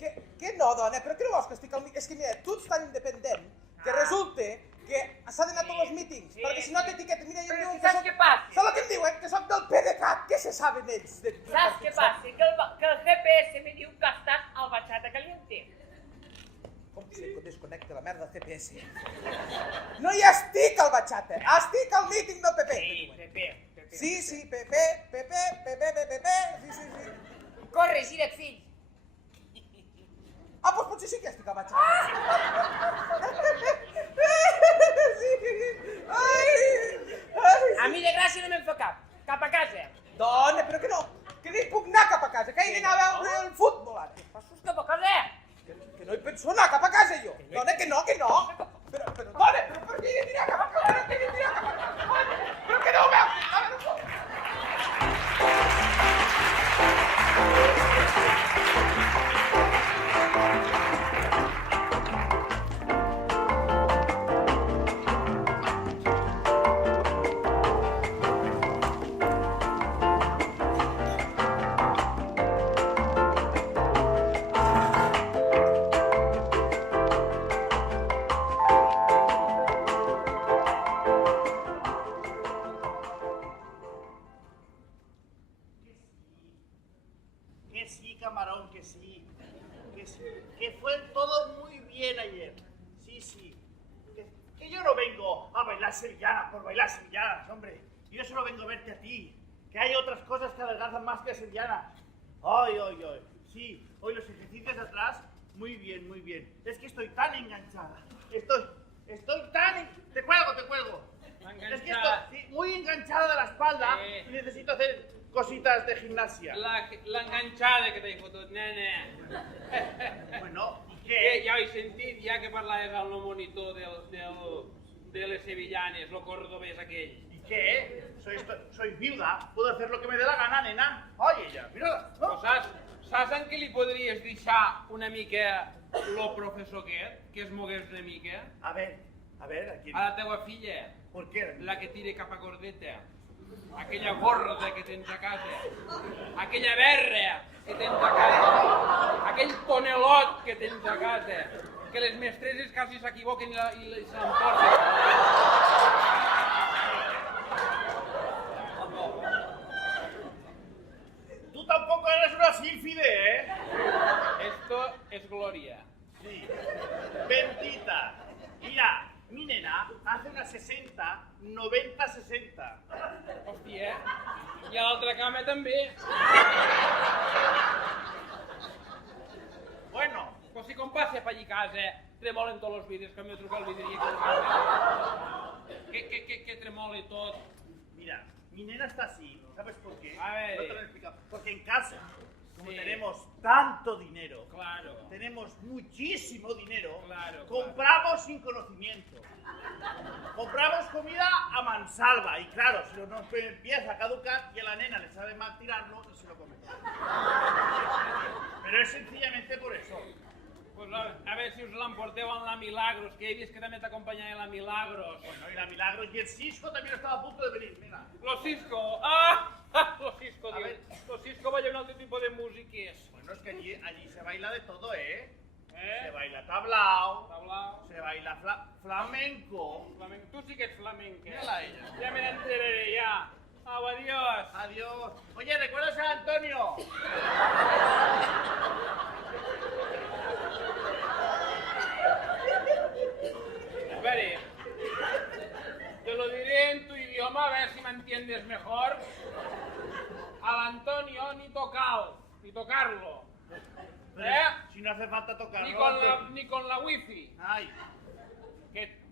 Que no, dona, però que no vols que estic al míting? És que mira, tu ets tan independent que resulta que s'ha d'anar a tots els mítings, perquè si no t'etiqueten, mira, jo em Però diuen saps què passa? Saps el que em diuen? Que soc del PDeCAT, què se saben ells? Saps què passa? Que el GPS me diu que estàs al batxata caliente. Com se desconnecta la merda CPS? No hi estic al batxata, estic al míting del PP. Sí, Sí, PP, sí. Corre, gira't, fill. Ah, doncs potser sí que estic al batxata. Sí. Ai. A mi de gràcia no me'n fa cap. Cap a casa. Dona, però que no hi puc anar cap a casa, que he d'anar a veure el futbol ara. Passos cap a casa. Que no hi penso anar cap a casa jo. Dona, que no. Però, dona, però per què he d'anar cap a casa? Però que no ho veus? A veure, un moment. varón, que sí. Que fue todo muy bien ayer. Sí. Que yo no vengo a bailar sevillanas por bailar sevillanas, hombre. Yo solo vengo a verte a ti. Que hay otras cosas que adelgazan más que sevillanas. Ay. Sí, hoy los ejercicios de atrás, muy bien. Es que estoy tan enganchada. Estoy tan... Te cuelgo. Es que estoy muy enganchada de la espalda y necesito hacer cositas de gimnasia. L'enganxada que t'he fotut, nene. Bueno, ¿y Que qué? ja he sentit ja que parlaves al no monitor de les sevillanes, lo cordobès aquell. ¿Y qué? Soy viuda, puedo hacer lo que me dé la gana, nena. Oye, ella, mírala. Però ¿No? saps en què li podries deixar una mica lo professor aquest? Que es mogués una mica? A ver, ¿a quién? A la teua filla, ¿Por qué? la que tira cap a gordeta. Aquella gorda que tens a casa. Aquella berra que tens a casa. Aquell tonelot que tens a casa. Que les mestresses quasi s'equivoquen i se l'emporten. Tú tampoco eres una sílfide, ¿eh? Esto es gloria. Sí. Bendita. Mira, mi nena hace una 60, 90-60. Hòstia, i a l'altra cama també. Bueno, Però si com passa per allí a casa, tremolen tots els vidres, que m'he trucat el vidre que tremole tot. mira, mi nena está así. ¿Sabes por qué? A ver. No te lo he explicado. Porque en casa, como Sí. tenemos tanto dinero, Claro. tenemos muchísimo dinero, Claro, compramos sin conocimiento. Compramos comida a mansalva y claro, si no empieza a caducar y a la nena le sabe mal tirarlo y se lo come. Pero es sencillamente por eso. Pues a ver si us l'emporteu en la Milagros, que he vist que també t'acompanyava la Milagros. Bueno, y la Milagro y el Cisco también estaba a punto de venir, mira. Lo Cisco, ah! Lo Cisco, A diu. ver. Lo Cisco balla un altre tipus de músiques. Bueno, es que allí se baila de todo, ¿eh? Se Eh? baila tablao, Tablao, se baila flamenco. flamenco. Tu sí que ets flamenca. Mírala a ella. Ja me n'enteraré, ja. Au, adiós. Adiós. Oye, ¿recuerdas a Antonio? A ver, te lo diré en tu idioma, a ver si me entiendes mejor. Al Antonio ni tocarlo. ¿Eh? Si no hace falta tocarlo. Ni con la wifi. Ay,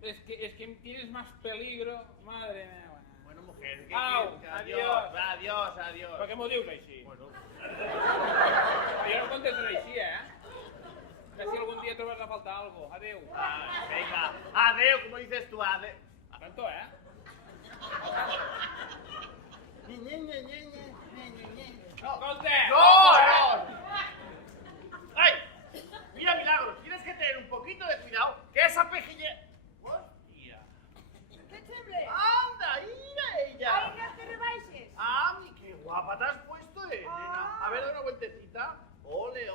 Es que tienes más peligro. Madre mía. bueno, mujer. Au, adiós. Adiós. Per què m'ho dius així? Bueno, Jo no contestaré així, Que si algun dia trobes a faltar algo. Adéu. venga. Adeu, como dices tú, adeu. Tanto, No, Escolta! no. Ay, mira, Milagros, tienes que tener un poquito de cuidado, que esa pejilla... Hostia. Què et sembla? Anda, mira ella. Ai, no te rebaixes. Ah, qué guapa te has puesto, nena. Ah. A ver, da una vueltecita. Ole,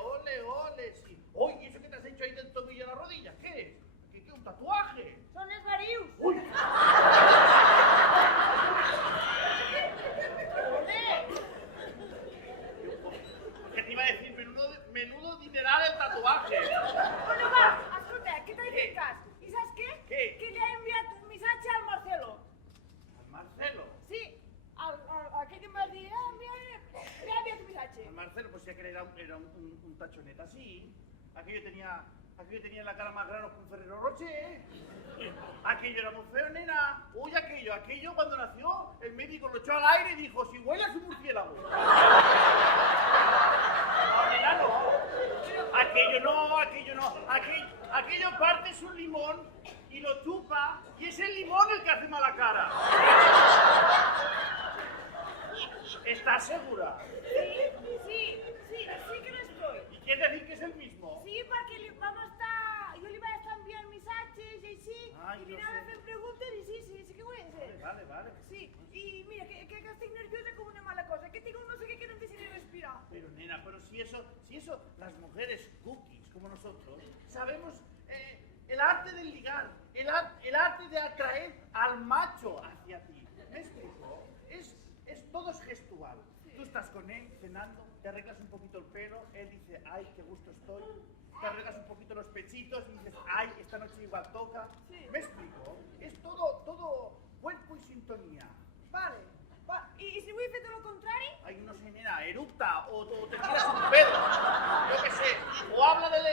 sí. Oye, ¿y eso que te has hecho ahí del tobillo a la rodilla? ¿Qué es? ¿Qué, un tatuaje? Són els varius. Uy. ¿Qué te iba a decir? Menudo dineral el tatuaje. Bueno, va, escolta, què t'he fet cas? I saps què? Què? Que li he enviat un missatge al Marcelo. Al Marcelo. Sí, aquell que em va dir, li he enviat un missatge. Al Marcelo, pues ya que era un tachoneta así. Aquello tenía en la cara más grano que un Ferrero Rocher. Aquello era muy feo, nena. Uy, aquello cuando nació, el médico lo echó al aire y dijo, si huele a su murciélago. No, nena, no. Aquello no. Aquello partes un limón y lo chupa y es el limón el que hace mala cara. ¿Estás segura? Sí que n'estoy. ¿Y quiere decir que es el mismo? Sí, perquè jo li vaig estar enviant missatges i així, Ai, i li no anava sé. fent preguntes i sí que ho he fet. Vale. Sí, i mira, que estic nerviosa com una mala cosa, que tinc un no sé què que no em deixa ni respirar. Pero nena, si eso, las mujeres cookies como nosotros, sabemos el arte del ligar, el arte de atraer al macho hacia ti. ¿Me explico? Todo es gestual. Tus estás con él cenando, te arreglas un poquito el pelo, él dice, ay, qué gusto estoy. Te arreglas un poquito los pechitos y dices, ay, esta noche igual toca. Sí. ¿Me explico? Es todo cuerpo y sintonía. Vale. I si vull fer tot el contrari? Ay, no sé, nena, eructa o te tiras un pedo. Yo qué sé. O háblale.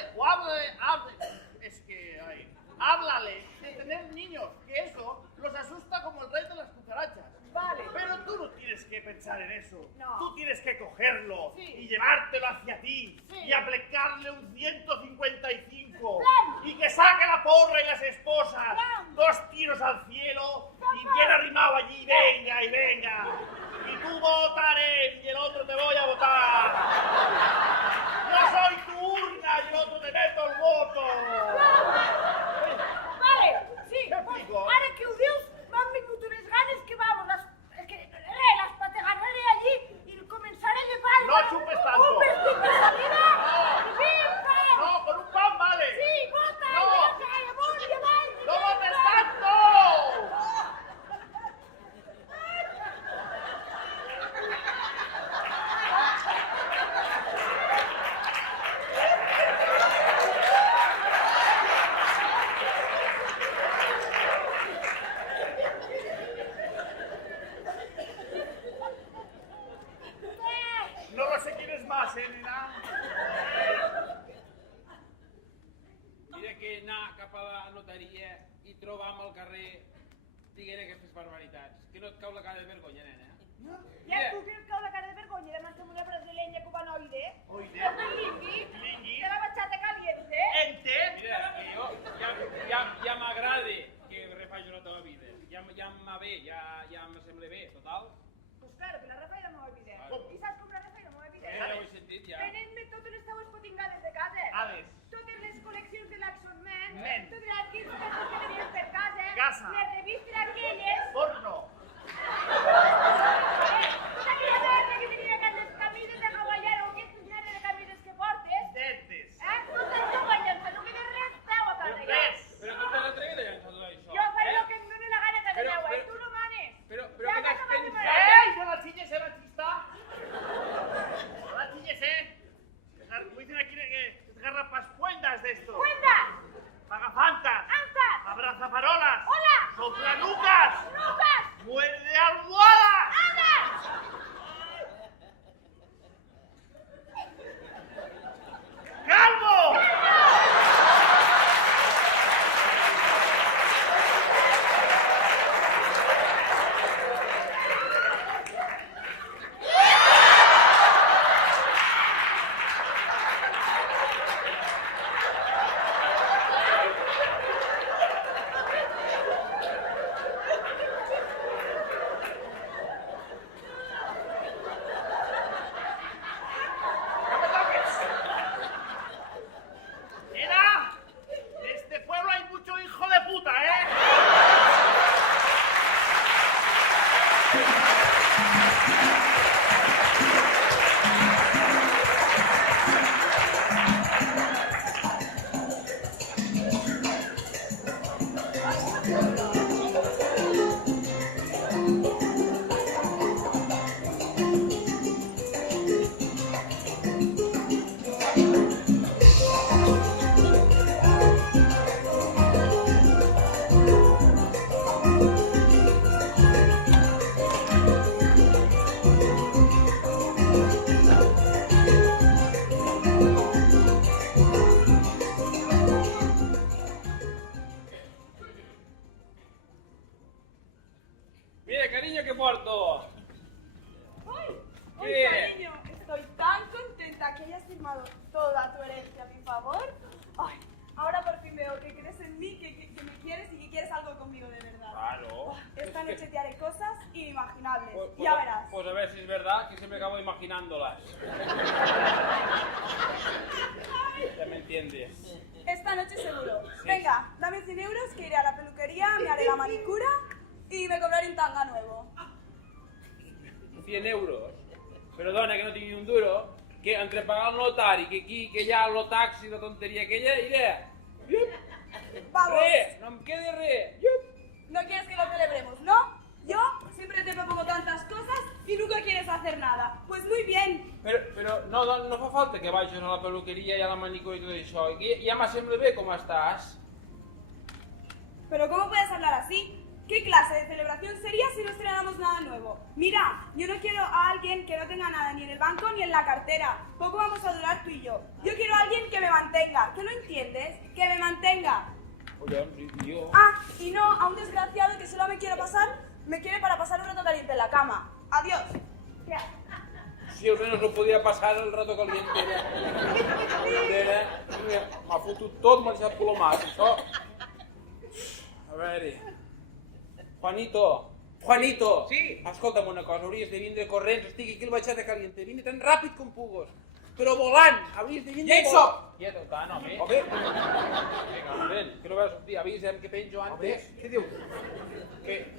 Es que, ay, háblale de tener niños, que eso los asusta como el rey de las cucarachas. Vale. Pero tú no tienes que pensar en eso. No. Tú tienes que cogerlo Sí. y llevártelo hacia ti Sí. y aplicarle un 155 Plan. y que saque la porra y las esposas. Plan. 2 tiros al cielo y bien arrimado allí, venga y venga. Y tú votaré y el otro te voy a votar. Yo soy tu urna y el otro te meto el voto. Vale, sí, Què pues, explico? ara que ho dius, m'han vingut unes ganes que, vamos, les pategaré allí i començaré a llevar... No xupes tanto. Un vestit de salida! No. Vinga! No, con un pan vale. Sí, vota! No. I amunt i avall! ¡No votes tanto! No lo sé quién es más, nena. Mira que anar cap a la notaria i trobar amb el carrer dient aquestes barbaritats. Que no et cau la cara de vergonya, nena. Ja tu creus que la cara de vergonya de mantenir una brasileña cubanoide? Oide. És un lingui? Lingui. De la bachata caliente? Ente. Mira, que jo ja m'agrada que refaig la teva vida. Ja m'ha bé, ja me sembla bé, total. Pues claro, que la Rafa era molt evident. Claro. I saps com la Rafa era molt evident? Ja ho he sentit, ja. Venent-me totes les teues potingades de casa. Ades. Totes les col·leccions de l'Axon Man. Men. Totes les arquives que tenien per casa. Casa. Les revistes aquelles. Porno. Tota aquella merda que tenia que les camises de hawaiano o aquestes merda de camises que portes. Tetes. Tot això guanyant-te, no queda res teu a casa ja. Res. Però tu t'has atrevit a llançar tot això. Jo faré el que em doni la gana a casa Però- meva, però- tu no manes. Però Ja què t'has t'acabes de pensat? manar. ¡Ey! ¡No la chilles, machista! No la chilles, Como dicen aquí que garrapascuendas de esto. ¡Cuenta! Pagafantas. ¡Antas! Abrazafarolas. ¡Hola! Soplanucas. ¡Lucas! Muerde almohadas. ¡Anda! ¡Calvo! ¡No me toques! Mira, en este pueblo hay mucho hijo de puta, Mira, cariño, que porto. ¡Ay! ¿Qué? ¡Ay, cariño! Estoy tan contenta que hayas firmado toda tu herencia a mi favor. ¡Ay! Ahora por fin veo que crees en mí, que me quieres y que quieres algo conmigo de verdad. Claro. Esta noche te haré cosas inimaginables. Pues, Ya verás. Pues a ver si es verdad que siempre acabo imaginándolas. Ya me entiendes. Esta noche seguro. Venga, dame 100 euros que iré a la peluquería, me haré la manicura y me cobraré un tanga nuevo. 100 euros. Però dona, que no tingui un duro, que entre pagar el notari, que aquí, que allà, el taxi, la tonteria aquella, iré. Vamos. Res, no em queda res. No quieres que lo celebremos, ¿no? Yo siempre te propongo tantas cosas y nunca quieres hacer nada. Pues muy bien. Però no fa falta que vagis a la peluqueria i a la manicura i tot això. Ja me sembla bé com estàs. Pero ¿cómo puedes hablar así? ¿Qué clase de celebración sería si no estrenáramos nada nuevo? Mira, yo no quiero a alguien que no tenga nada ni en el banco ni en la cartera. Poco vamos a durar tú y yo. Yo quiero a alguien que me mantenga. ¿Qué no entiendes? Que me mantenga. Oye, yo... Ah, y no a un desgraciado que solo me quiere para pasar un rato caliente en la cama. Adiós. Si almenys no podia passar el rato caliente. M'ha fotut tot, m'ha deixat plomat, això. A veure... Juanito! Sí? Escolta'm una cosa, hauries de vindre corrents, estic aquí al baixat caliente, vine tan ràpid com pugues. Però volant, hauries de vindre... Ja hi soc! Quieto, tant, home. Home! Vinga, ven, que no veus sortir, avisa'm que penjo antes. Què dius?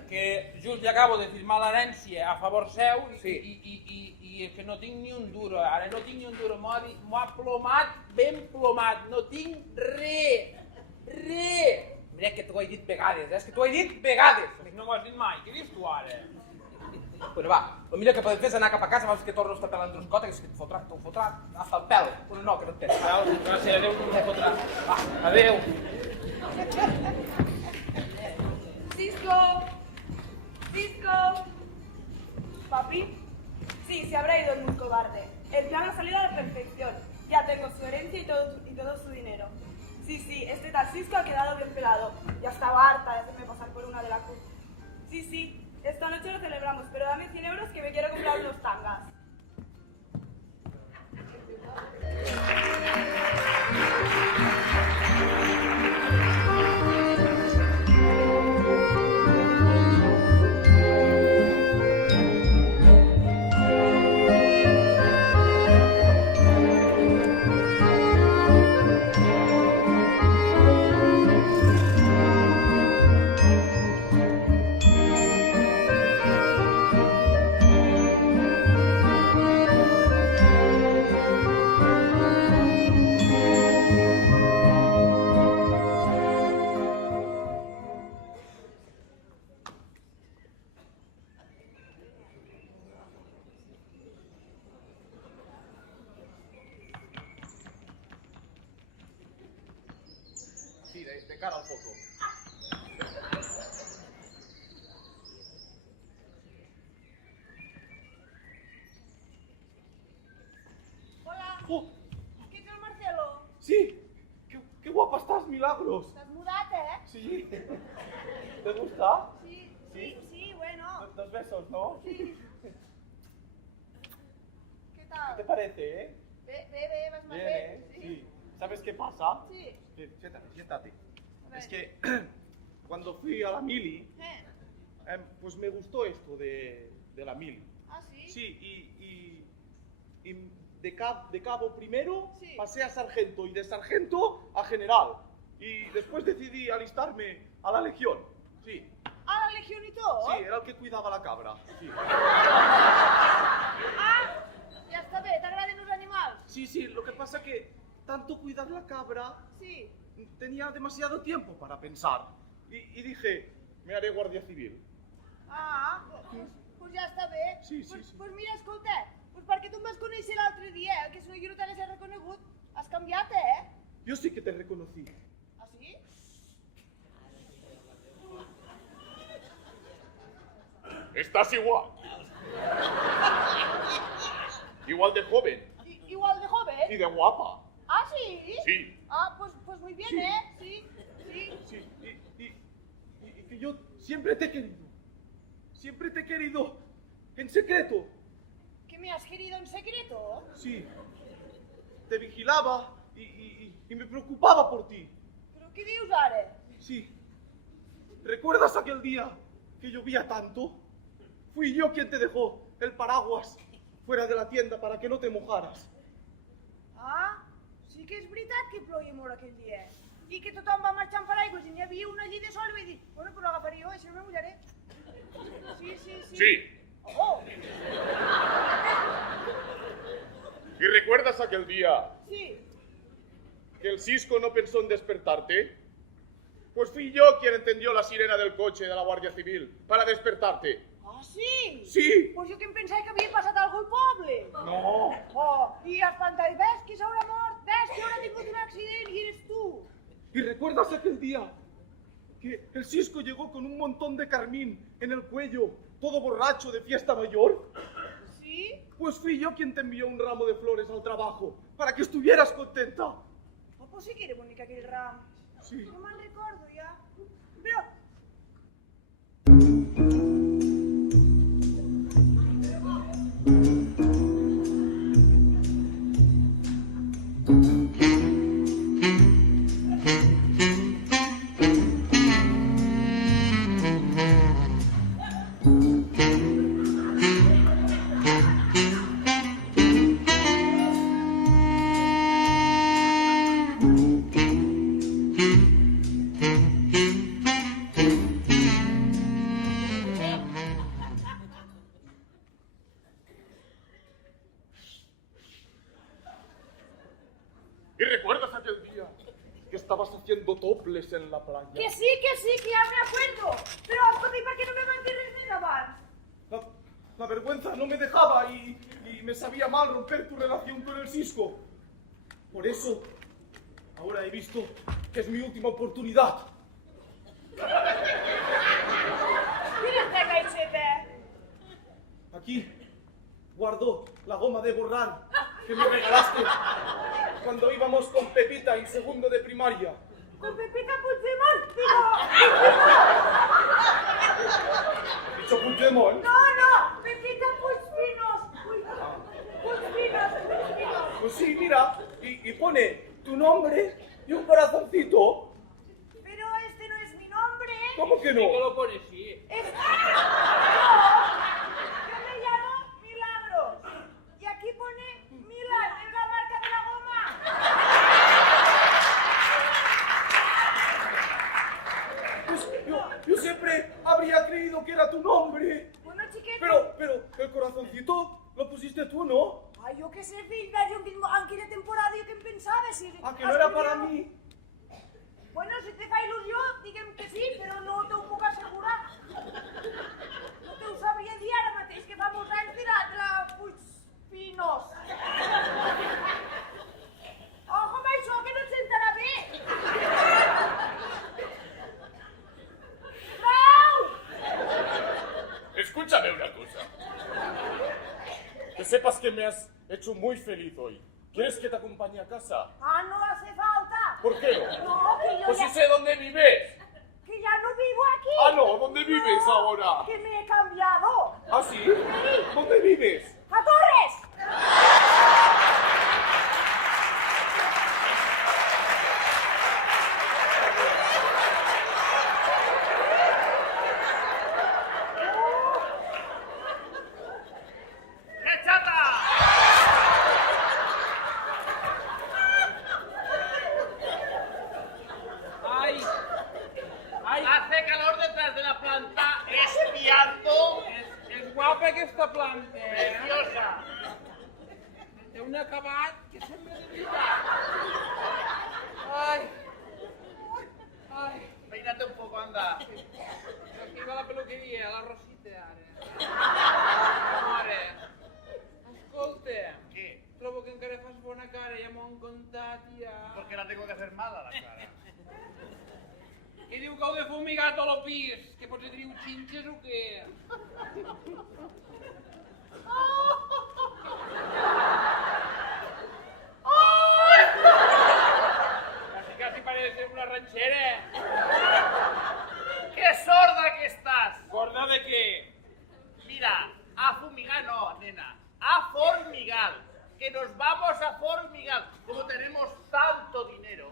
Que just ja acabo de firmar l'herència a favor seu Sí. i que no tinc ni un duro, ara no tinc ni un duro, m'ha plomat, ben plomat, no tinc res. Mira que t'ho he dit vegades, és que t'ho he dit vegades. No m'ho has dit mai, què dius tu ara? Bueno, va, el millor que podem fer és anar cap a casa abans que torno a estar pelant l'androscota, que és que te'l fotrà hasta el pèl. Bueno, no, que no et tens. Gràcies, adéu, no m'ho fotrà. Va, adéu. Cisco. Papi. Sí, se habrá ido el muy cobarde. El plan ha salido a la perfección. Ya tengo su herencia y todo su dinero. Sí, este tal Cisco ha quedado bien pelado. Ya estaba harta de hacerme pasar por una de la cruz. Sí, esta noche lo celebramos, pero dame 100 euros que me quiero comprar unos tangas. Sí, de cara al foco. Hola, Oh, què tal, Marcelo? sí, qué guapa estás, Milagros. T'has mudat, eh? Sí, ¿te gusta? Sí, bueno. Dos besos, ¿no? Sí. ¿Qué ¿Qué tal? te parece, eh? Ve, vas más Bien, ¿eh? Sí. ¿Sabes qué pasa? Sí. Siéntate. A ver. Es que cuando fui a la mili, pues me gustó esto de la mili. Ah, sí? Sí, y de cabo primero Sí. pasé a sargento y de sargento a general. Y después decidí alistarme a la legión. Sí, Ah, la legió i tot? sí, era el que cuidaba la cabra. Sí, Ah, ja està bé, t'agraden els animals? sí, lo que pasa que tanto cuidar la cabra Sí. tenía demasiado tiempo para pensar. Y dije, me haré guardia civil. Ah, pues ja està bé. Sí. Pues mira, escolta, pues perquè tu em vas conèixer l'altre dia, que si no jo no t'hagués reconegut, has canviat, eh? Yo sí que te reconocí. Ah, sí? Estás igual. Igual de joven Igual de joven. y de guapa. Ah, sí? Sí. Ah, pues muy bien, Sí. ¿eh? Sí. Sí, y que yo siempre te he querido. Siempre te he querido en secreto. ¿Que me has querido en secreto? Sí. Te vigilaba y me preocupaba por ti. Però què dius ara? Sí. ¿Recuerdas aquel día que llovía tanto? Fui yo quien te dejó el paraguas fuera de la tienda para que no te mojaras. Ah, sí que és veritat que ploia molt aquell dia. I que tothom va marxar amb paraigües i n'hi havia una allí de sol i vaig dir, bueno, però l'agafaré jo, així no me mullaré. Sí. Sí. Oh, ¿Y recuerdas aquel día sí. que el Cisco no pensó en despertarte? Pues fui yo quien encendió la sirena del coche de la Guardia Civil para despertarte. Ah, Ah, sí? Sí. Pues jo que em pensava que havia passat alguna cosa al poble. No. Oh, i espantat, ves que s'haurà mort, ves que haurà tingut un accident i eres tu. ¿Y recuerdas aquel día que el Cisco llegó con un montón de carmín en el cuello, todo borracho de fiesta mayor? Sí? Pues fui yo quien te envió un ramo de flores al trabajo, para que estuvieras contenta. Oh, pues sí que era bonic aquell ram. Sí. No me'n recordo ja. Però... ¿Y recuerdas aquel día que estabas haciendo toples en la playa? Que sí, que ja me acuerdo. Però, escolta, i per què no me van dir res més abans? La vergüenza no me dejaba y me sabía mal romper tu relación con el Cisco. Por eso, ahora he visto que es mi última oportunidad. Mira esta caixeta. Aquí guardo la goma de borrar que me regalaste cuando íbamos con Pepita en segundo de primaria. Con Pepita Puigdemont, digo... ¿Has dicho Puigdemont? No, Pepita Puigpinos. Puigpinos. Pues sí, mira, y pone tu nombre y un corazoncito. Pero este no es mi nombre. ¿Cómo que no? ¿Cómo lo pone así? Yo me llamo Milagros. Y aquí pone Milan, es la marca de la goma. Pues yo siempre habría creído que era tu nombre. Bueno, chiquete. Pero el corazoncito lo pusiste tú, ¿no? Ai, jo què sé, fill, ves, en quina temporada jo què em pensava? Si Ah, que no era para mí. Bueno, si te fa il·lusió, diguem que sí, però no t'ho puc assegurar. No t'ho sabria dir ara mateix, que fa molts anys de la Puigpinos. Ojo amb això, que no et sentarà bé. Prou! Escúchame una cosa. Que sepas que me has hecho muy feliz hoy. ¿Quieres que te acompañe a casa? Ah, no hace falta. ¿Por qué no? No, que yo Pues ya... si sé dónde vives. Que ya no vivo aquí. Ah, no, ¿dónde vives No, ahora? Que me he cambiado. ¿Ah, sí? Sí. ¿Dónde vives? ¡A Torres! ¡Qué chata! ¡Ay! ¡Ay! Hace calor detrás de la planta espiando. És guapa aquesta planta, eh? Preciosa. Té un acabat que sembla de veritat. Ai! Ai! Peínate un poco, anda. Aquí va la peluqueria, la Rosita, ara. Mare, escolta, ¿Qué? trobo que encara fas bona cara, ja m'ho han contat, ja. ¿Por qué la tengo que hacer mala la cara? Que diu que heu de fumigar tot el pis, que potser teniu xinxes o què? Casi parece una ranchera. ¡Qué sorda que estás! ¿Gorda de qué? Mira, a fumigar no, nena. A formigar. Que nos vamos a formigar. Como tenemos tanto dinero.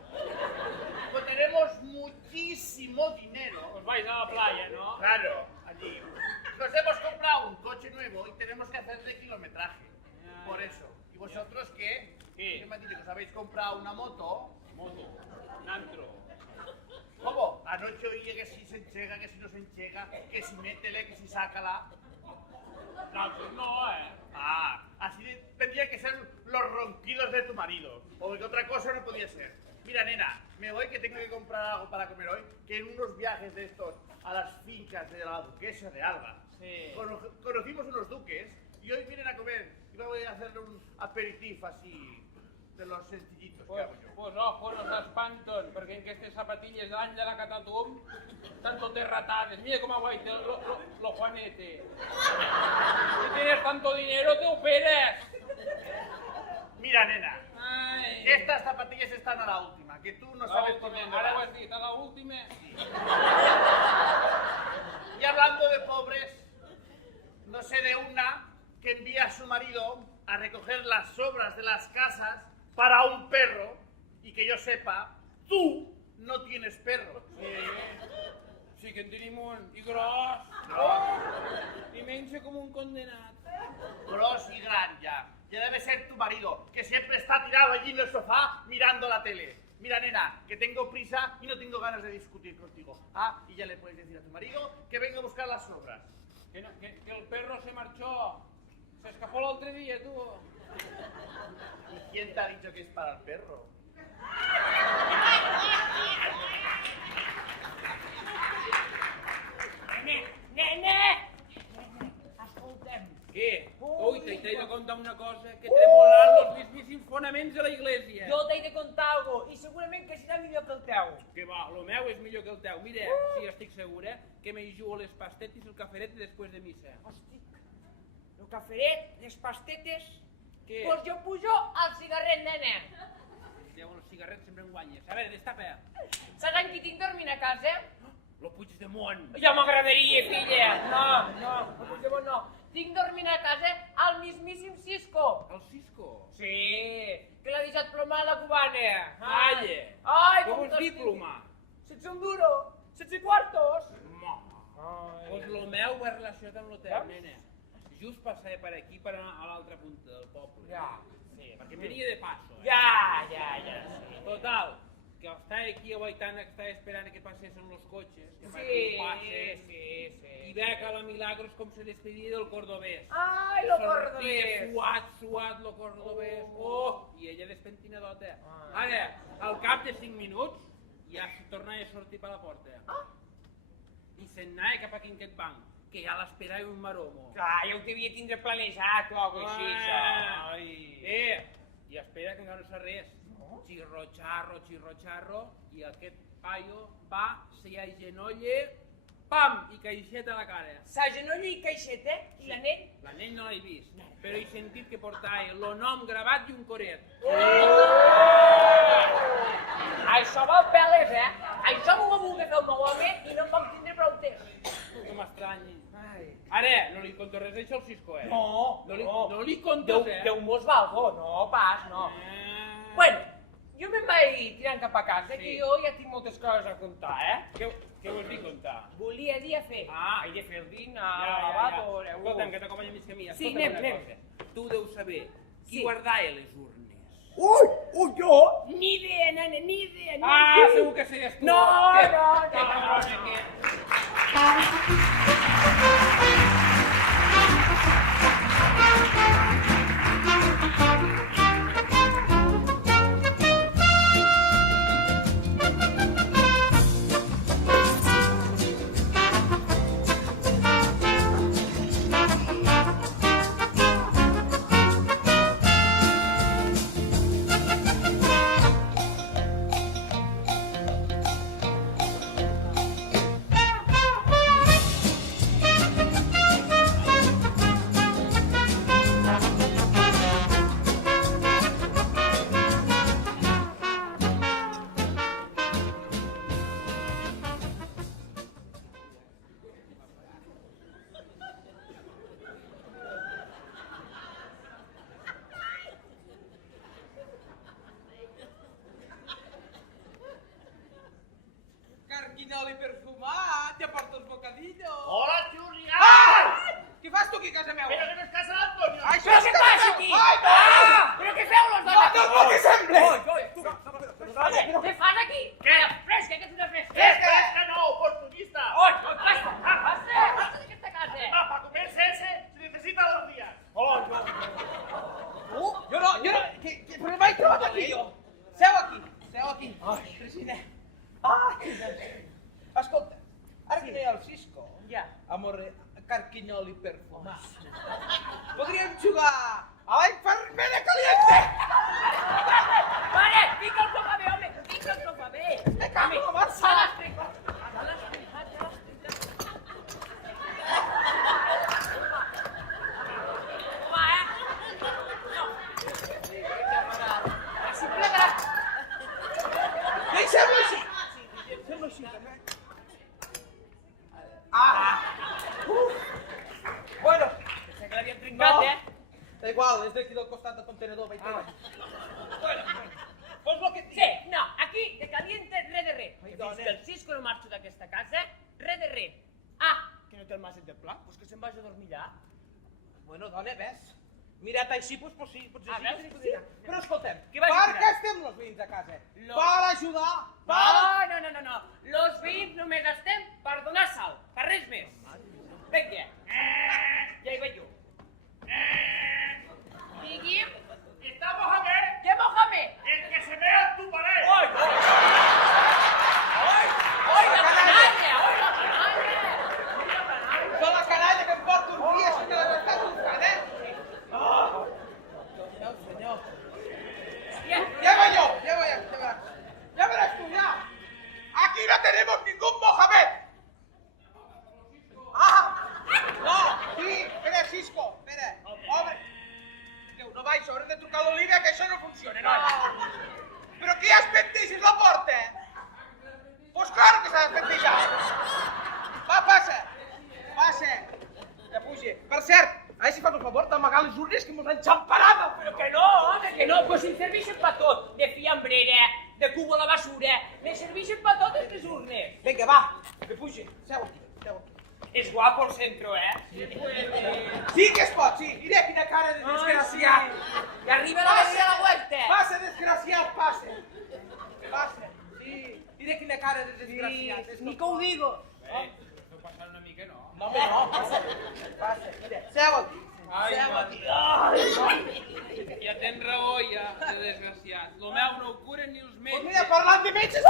Como tenemos muchísimo dinero. Os vais a la playa, ¿no? Claro, allí. Nos hemos comprado un coche nuevo y tenemos que hacer de kilometraje. Por eso. ¿Y vosotros qué? ¿Qué? ¿Qué me han dicho? ¿Que os habéis comprado una moto? Moto, un antro. ¿Cómo? Anoche oí que si se enchega, que si no se enchega, que si métele, que si sácala. No, ¿eh? Ah, así tendría que ser los ronquidos de tu marido. O que otra cosa no podía ser. Mira, nena, me voy que tengo que comprar algo para comer hoy, que en unos viajes de estos a las fincas de la duquesa de Alba Sí. Conocimos unos duques y hoy vienen a comer y vamos a hacerle un aperitif así de los sencillitos que hago yo. Pues ojo, no s'espanten, perquè en aquestes zapatilles de l'any de la Catatum estan totes ratades. Mira com aguaita lo Juanete. Si tienes tanto dinero, te operes. Mira, nena, Ay. estas zapatillas están a la última, que tú no sabes por dónde Ara ho vas. has dit, a la última. Y hablando de pobres, no sé de una que envía a su marido a recoger las sobras de las casas para un perro y que yo sepa, tú no tienes perro. Sí que en tenim un, i gros. I menja com un condenat. Gros y gran ya. Ya debe ser tu marido, que siempre está tirado allí en el sofá mirando la tele. Mira, nena, que tengo prisa y no tengo ganas de discutir contigo. Ah, y ya le puedes decir a tu marido que venga a buscar las sobras. Que el perro se marchó. Se escapó l'altre dia, tu. ¿Y quién te ha dicho que es para el perro? Nene! Escolta'm. Què? Ui, t'he de contar una cosa, que tremolant los mismíssims fonaments de la iglesia. Jo t'he de contar algo i segurament que serà millor que el teu. Que va, lo meu és millor que el teu. Mira, sí, estic segura que me hi jugo les pastetes i el caferet després de missa. Hòstic, el caferet, les pastetes... Què? Pues jo pujo al cigarret, nene. Déu, el cigarret sempre em guanyes. A veure, destapa. Saps amb qui tinc dormint a casa? Lo Puigdemont. Ja m'agradaria, filla. No, el Puigdemont no. Tinc dormint a casa al mismíssim Cisco. El Cisco? Sí, que l'ha deixat plomar la cubana. Calla. Ai, Què com vols dir, plomar? Sense un duro, sense quartos. Pues lo meu va relacionat amb lo teu, nena. Just passava per aquí per anar a l'altra punta del poble. Ja, sí. Perquè venia de passo. Ja, sí. Total, que estava aquí aguaitant, que estava esperant que passessen los cotxes, que Sí. i veig a la Milagros com se despedia del cordobès. Ai, lo cordobès. Sortia suat, lo cordobès. Oh, i ella despentinadota. Ara, al cap de 5 minuts, ja se tornava a sortir per la porta. I se'n anava cap aquí en aquest banc, que ja l'esperava un maromo. Clar, ja ho devia tindre planejat o alguna cosa així. I espera que encara no sap res. Xirro-xarro, i aquest paio va, se agenolla, pam, i caixeta a la cara. S'agenolla i caixeta, i l'anell? L'anell no l'he vist, però he sentit que portava el nom gravat i un coret. Això val peles, Això m'ho va voler fer el meu home i no em vam tindre prou temps. Que m'estranyi. Ara, no li conto res d'això al Cisco, No li conto res. Déu-mos valgo, no pas, no. Bueno, jo me'n vaig tirant cap a casa, que jo ja tinc moltes coses a contar, Què vols dir contar? Volia dir a fer. He de fer el dinar, Ja. la lavadora... Escolta'm, que t'acompanya més que a mi. Sí, Escolta'm anem. una cosa. Tu deus saber qui Sí. guardava les urnes. Jo? Ni idea, nena, ni idea. Segur que series tu. No. Carquinoli perfumat, te porto els bocadillos. Hola, Julià! Què fas tu aquí a casa meva? Però que no és casa d'Antonio! Això és casa passa meva! aquí? Però què feu les dones? No t'hi sembla! Què fas aquí? Què? Fresca, que és una fresca. Fresca no, oportunista! Passa d'aquesta casa. Para comerse ese se necesita 2 días. Jo no, però m'he trobat aquí, jo. Seu aquí. Ai, president. Escolta, ara que deia el Cisco, Ja. amor, carquinyoli per fons. Podríem jugar a la infermera caliente! Pare, fica el sofà bé, home, fica el sofà bé. Me cago en la Barça! Ja l'has tricat. Deixem-ho així! Deixem-ho així, també. Bueno, Pensé que l'havíem trincat, da igual, és d'aquí del costat del contenedor, vaig Bueno, pues lo que et Sí, dic. no, aquí, de caliente, res de res. Ai, Fins dona. que el Cisco no marxo d'aquesta casa, res de res. Ah, que no té el maset de pla, doncs que se'n vagi a dormir allà. Bueno, dona, ves? Mirat així, doncs potser sí. Sí? Però escoltem, Què vas per mirar? què estem los veïns a casa? Los- Per ajudar, per... No. Los veïns només estem per donar sal, per res més. Vinga. Ja hi vaig jo. Digui'm. Está Mohamed, Què, Mohamed? el que se vea en tu pared. Oi, la canalla! Són la canalla que em porta uns dies que me les estàs buscant, Senyor. Ya verás tú, ya. Aquí no tenemos ningún Mohamed. No, sí, espera, Cisco, espera. Home, no vaig, haurem de trucar a l'Olivia que això no funciona, no. Però qui espenteixes la porta? Pues claro que s'ha d'espentejar. Va, passa. Que pugi. Per cert, a veure si fas el favor d'amagar les urnes que mos han xamparada. Però que no, home, que no, pues si em serveixen per tot. De fiambrera, de cubo a la basura, me serveixen per totes les urnes. Vinga, va, que pugi. Seu aquí. És guapo el centro, Sí que es pot, sí. Mira quina cara de desgraciat. Que arriba la venia a la huerta. Passa, desgraciat, passa. Sí, mira quina cara de desgraciat. Ni que ho digo. Esto passar una mica, no? No, home, no, passa. Mira, seu aquí. Ja tens raó, ja, de desgraciat. Lo meu no ho curen ni els Pues metges. mira, parlant de metges,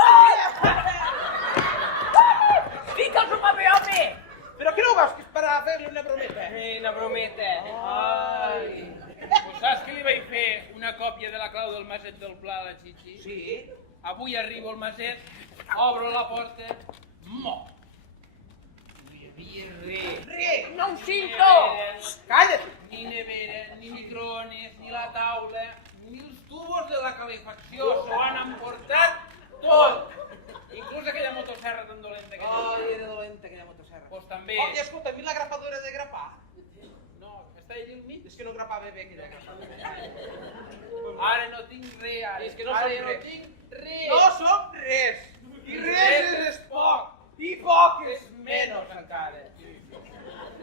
Fica el sopar bé, home. Però que no ho veus que és per a fer-li una brometa? Una brometa. Ai. Pues saps que li vaig fer una còpia de la clau del maset del pla a la Chichi? Sí. Avui arribo al maset, obro la porta, mort. No hi havia res. Res. No ho cinto. Calla't. Ni nevera, ni microones, ni la taula, ni els tubos de la calefacció. S'ho han emportat tot. Inclús aquella motosserra tan dolenta que Ai, era dolenta aquella motosserra. Pues també. Oye, escolta, a mi la grapadora de grapar. No, està allà al mig. És que no grapava bé aquella grapadora. Ara no tinc res, ara. És que no ara som no res. tinc res. No som res. I res és poc. I poc és menys encara.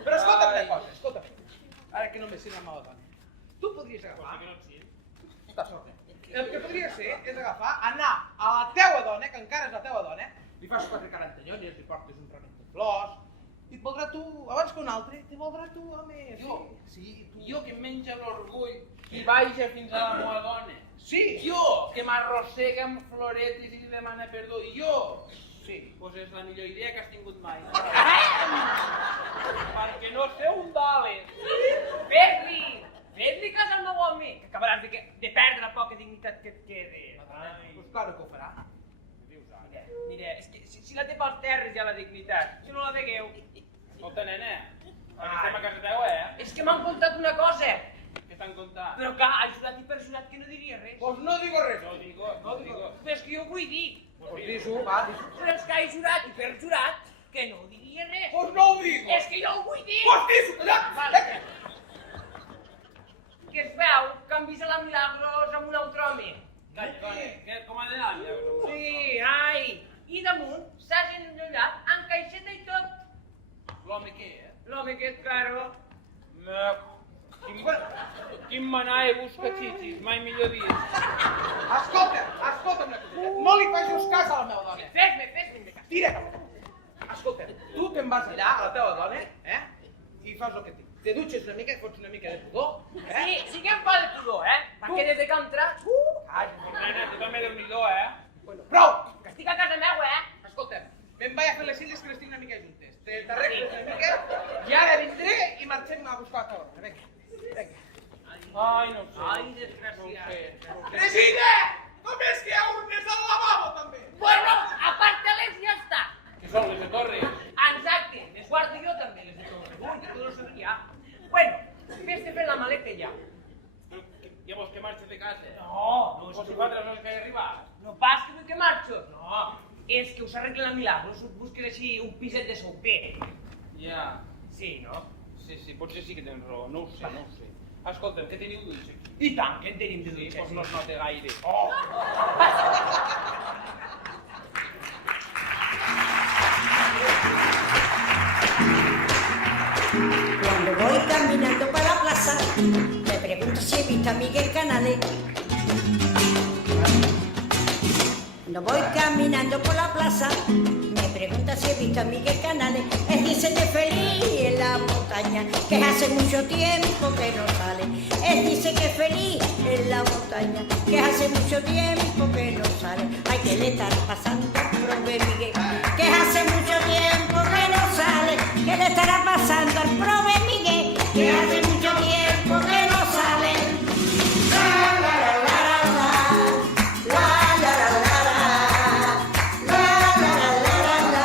Però escolta'm una cosa, escolta'm. Ara que no me sent la meva dona. Tu podries agafar... Que no et sent. Està sorda. El que podria ser és agafar, anar a la teua dona, que encara és la teua dona, li fas 4 carantanyons, li portes un ramet de flors, i et voldrà tu, abans que un altre, te voldrà tu, home. Jo? Sí, tu. Jo que em menja l'orgull i vaja fins a la meva dona. Sí. Jo que m'arrossega amb floretes i li demana perdó. Jo. Sí. Pues és la millor idea que has tingut mai. Perquè no sé on dales. Fes-li cas al meu home, que acabaràs de perdre la poca dignitat que et quede. Pues claro que ho farà. Mira, és que si la té pels terres ja la dignitat, si no la degueu. Escolta, nena, perquè estem a casa teva, És que m'han contat una cosa, Què t'han contat? però clar, ajudat i personat que no diria res. Pues no digo res. No digo. Però és que jo ho vull dir. Pues dis-ho, va, dis-ho. Però és que he jurat i per jurat que no diria res. Pues no ho digo. És que jo ho vull dir. Pues dis-ho, callat. Vale. Que es veu que han vist a la Milagros amb un altre home. Calla, dona, com ha d'anar, Milagros? Sí, ai. I damunt s'hagin enrotllat amb caixeta i tot. L'home què, L'home aquest, claro. Quin manà busca xixis, mai millor dit. Escolta'm una coseta. No li facis cas a la meva dona. Fes-me cas. Tira cap. Escolta, tu te'n vas allà a la teva dona, i fas el que et dic. Te dutxes una mica, fots una mica de pudor, Sí que em fa de pudor, perquè des de que he entrat... Nena, tu també déu-n'hi-do, Bueno, prou! Que estic a casa meu, Escolta'm, Me'n vaig a fer les illes que les tinc una mica juntes. T'arregles una mica i ara vindré i marxem a buscar la taula. Vinga, vinga. Ai, no ho sé. Ai, desgraciat. Teresina! Com és que hi ha urnes al lavabo, també? Bueno, aparte-les i ja està. Que són les de Torres? Exacte, les guardo jo també, les de Torres. Ui, que tu no sabia. Bueno, vés-te fer la maleta ja. Ja vols que marxes de casa? No, No, si fa 3 hores que he arribat. no pas que vull que marxos. No, és que us arreglen a Milagros, us busquen així un piset de solter. Ja. Sí, no? Sí, potser sí que tens raó. No ho sé, no ho sé. Escolta'm, què teniu d'ulls aquí? I tant, que en tenim de Sí, dutxa. doncs no es nota gaire. Cuando voy caminando para la plaza, me pregunto si he visto a Miguel Canales. Cuando voy caminando por la plaza, me pregunta si he visto a Miguel Canales. Él dice que feliz en la montaña, que hace mucho tiempo que no sale. Él dice que feliz en la montaña, que hace mucho tiempo que no sale. Ay, que le estará pasando, prove Miguel, que hace mucho tiempo que no sale. ¿Qué le estará pasando al prove Miguel? Que hace mucho tiempo que no sale. La la la la la la la la la la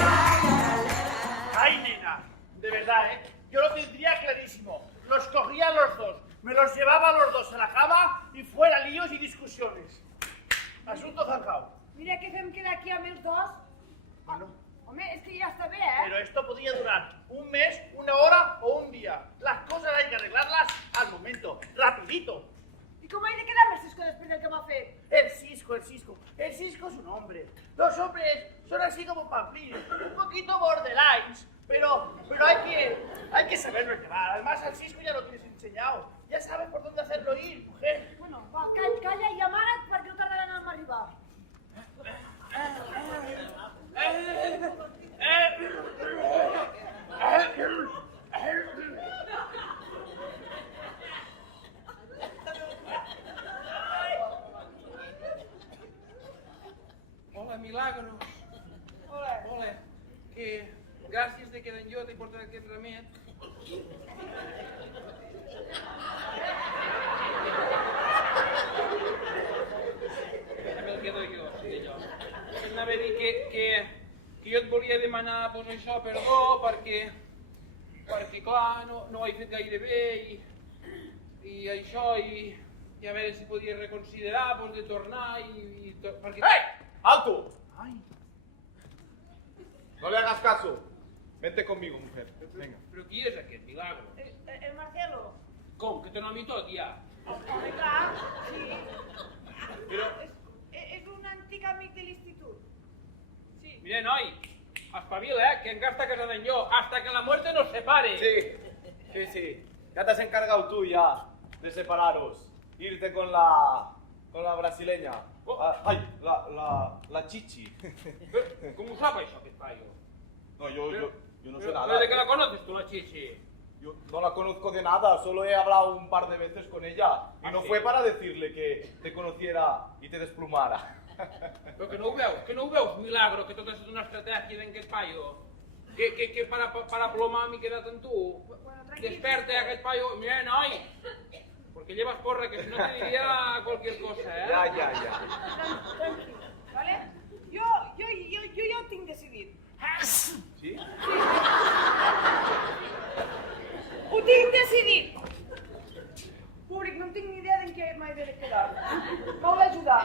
la. Ay, nena, de verdad, yo lo tendría clarísimo. Los cogía a los dos, me los llevaba a los dos a la cama y fuera líos y discusiones. Asunto zanjado. Mira que fem quedar aquí amb els dos. Bueno, Home, és que ja està bé, eh? pero esto podría durar un mes, una hora o un día. Las cosas hay que arreglarlas al momento, rapidito. I com he de quedar amb el Cisco després del que m'ha fet? El Cisco es un hombre. Los hombres son así como Pamplín, un poquito borderlines, pero hay que saberlo llevar. Además al Cisco ya lo tienes enseñado. Ya sabes por dónde hacerlo ir, mujer. Bueno, va, calla i amaga't perquè no tardaran en arribar. Hola, Milagros. Hola. Que gràcies de que d'en jo t'he portat aquest remet. Me el quedo jo, sí, jo. Anava a dir que jo et volia demanar, pues, això, perdó, perquè clar, no ho he fet gaire bé i això, i a veure si podia reconsiderar, pues, de tornar i perquè... ¡Hey! ¡Alto! Ay, No le hagas caso. Vente conmigo, mujer. Venga. Però qui és aquest, Milagro? El Marcelo. Com, que té nom i tot, ja? Home, clar, sí. Però, És un antic amic de l'institut. Sí. mira, noi, espavila, que encara està casada en jo, hasta que la muerte nos separe. Sí. Ya te has encargado tú ya de separaros. Irte con la brasileña. Ay, la chichi. Com ho sap, això, aquest paio? No, yo no sé Pero nada. ¿de qué la conoces tú, la chichi? Yo no la conozco de nada, solo he hablado un par de veces con ella. Y no sí? fue para decirle que te conociera y te desplumara. Però que no ho veus, Milagro, que tot ha estat una estratègia d'aquest paio? Que para plomar m'he quedat amb tu. Desperta, aquest paio. Mira, noi, porque llevas porra, que si no te diría cualquier cosa, eh? Ya. Tranquil, vale? Jo ja ho tinc decidit. ¿Sí? Ho tinc decidit! Públic, no tinc ni idea d'en què m'he de quedar. M'heu d'ajudar.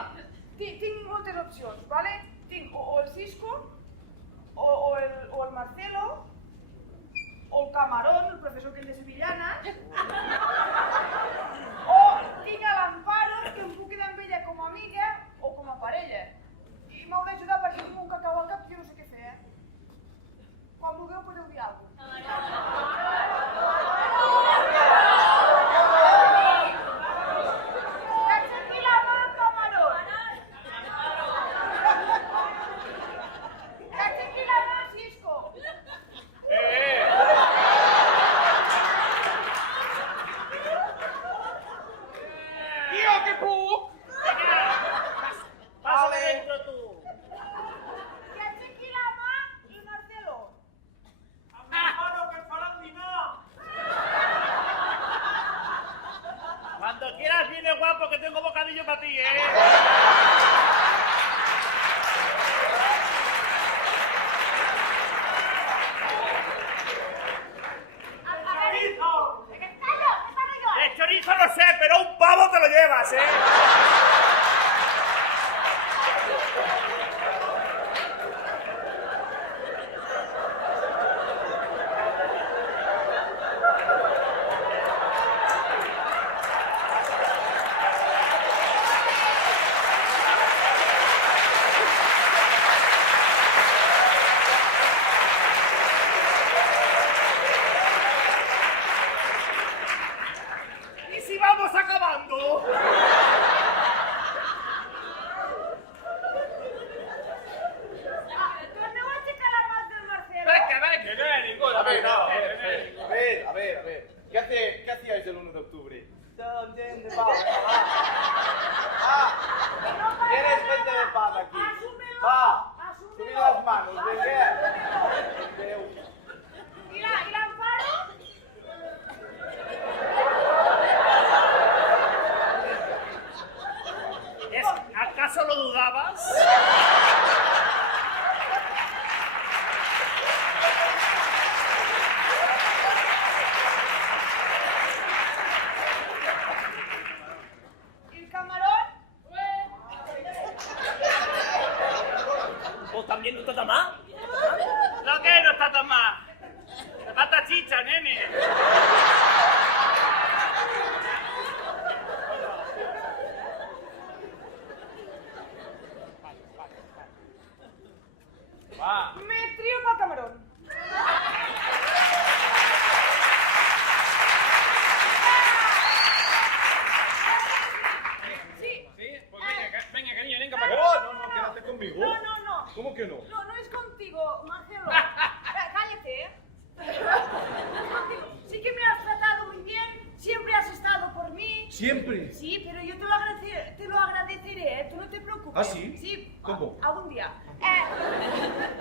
Tinc moltes opcions, ¿vale? Tinc o el Cisco, o el Marcelo, o el Camarón, el professor que és de Sevillana, o tinc a l'Amparo, que em puc quedar amb ella com a amiga o com a parella. I m'heu d'ajudar perquè tinc un cacau al cap que jo no sé què fer, Quan vulgueu podeu dir alguna cosa. papas? ¿Y el camarón? ¿O también no está tan mal? ¿Lo que no está tan mal? Te falta chicha, nene. Va. Me trío para camarón. Sí. Sí, pues venga, cariño, venga para acá. Oh, no, quédate conmigo. No. ¿Cómo que no? No es contigo, Marcelo. Cállate, ¿eh? Sí que me has tratado muy bien, siempre has estado por mí. ¿Siempre? Sí, pero yo te lo agradeceré, ¿eh? Tú no te preocupes. ¿Ah, sí? Sí. ¿Cómo? Algún día.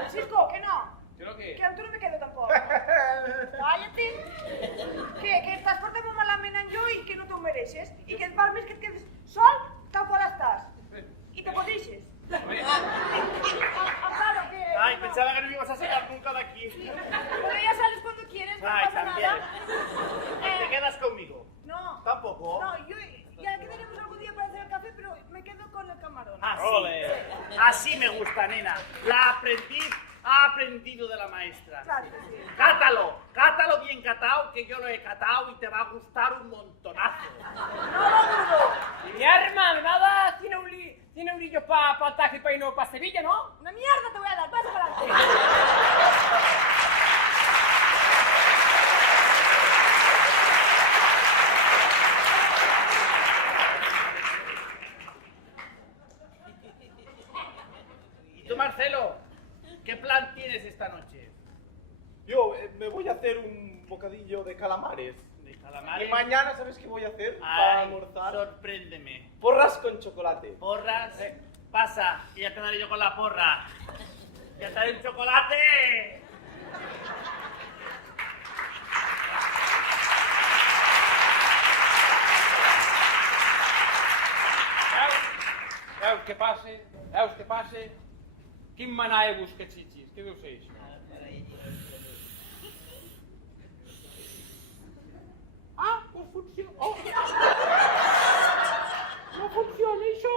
Cisco, que no. ¿Creo que? Que tú no me quedo tampoco. Cállate. Que estás portando malament en jo i que no t'ho mereixes. I que et val més que et quedes sol tal qual estàs. I te podeixes. Claro que... Ay, pensaba que no me ibas a sacar nunca de aquí. Pero ya sales cuando quieres, no Ay, pasa también. nada. ¿Te quedas conmigo? No. ¿Tampoco? No, yo ya quedaremos algún día para hacer el café, pero me quedo con el camarón. Así. Así me gusta, nena. La aprendiz ha aprendido de la maestra. Claro que sí. Cátalo bien catao, que yo lo he catado y te va a gustar un montonazo. No lo dudo. Mi hermano, nada, tiene un lillo para taxi para irnos para Sevilla, ¿no? Una mierda te voy a dar, pasa para adelante. ¿Y tú, Marcelo? ¿Qué plan tienes esta noche? Yo me voy a hacer un bocadillo de calamares. ¿De calamares? Y mañana, ¿sabes qué voy a hacer para Ay, almorzar? sorpréndeme. Porras con chocolate. ¿Porras? Pasa, que ya te daré yo con la porra. ¡Ya te daré un chocolate! Veus que passe? Quin manà busca xitxis? Què deu ser això? Ah, pues funciona. Oh. No funciona això.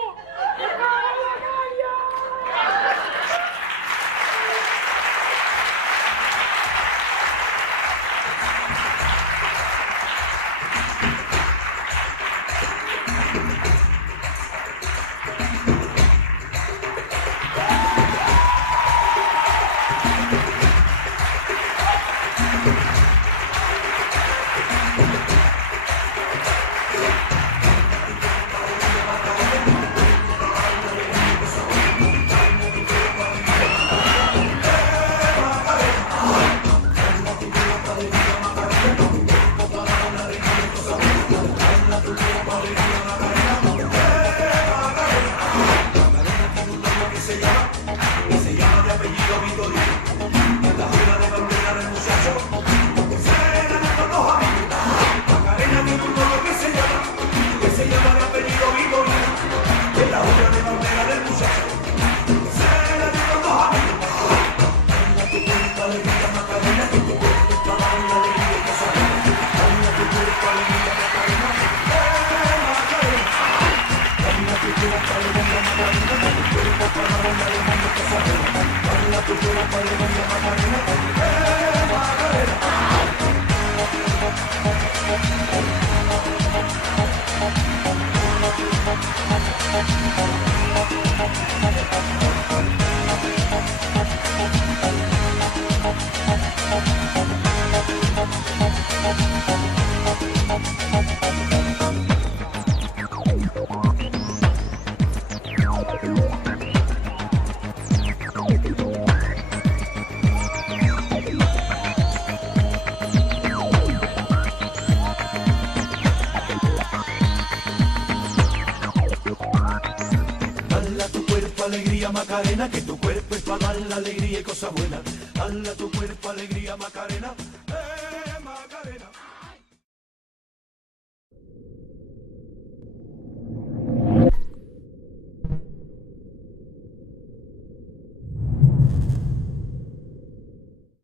Alegría Macarena, que tu cuerpo es para dar la alegría y cosas buenas. Dale a tu cuerpo alegría Macarena.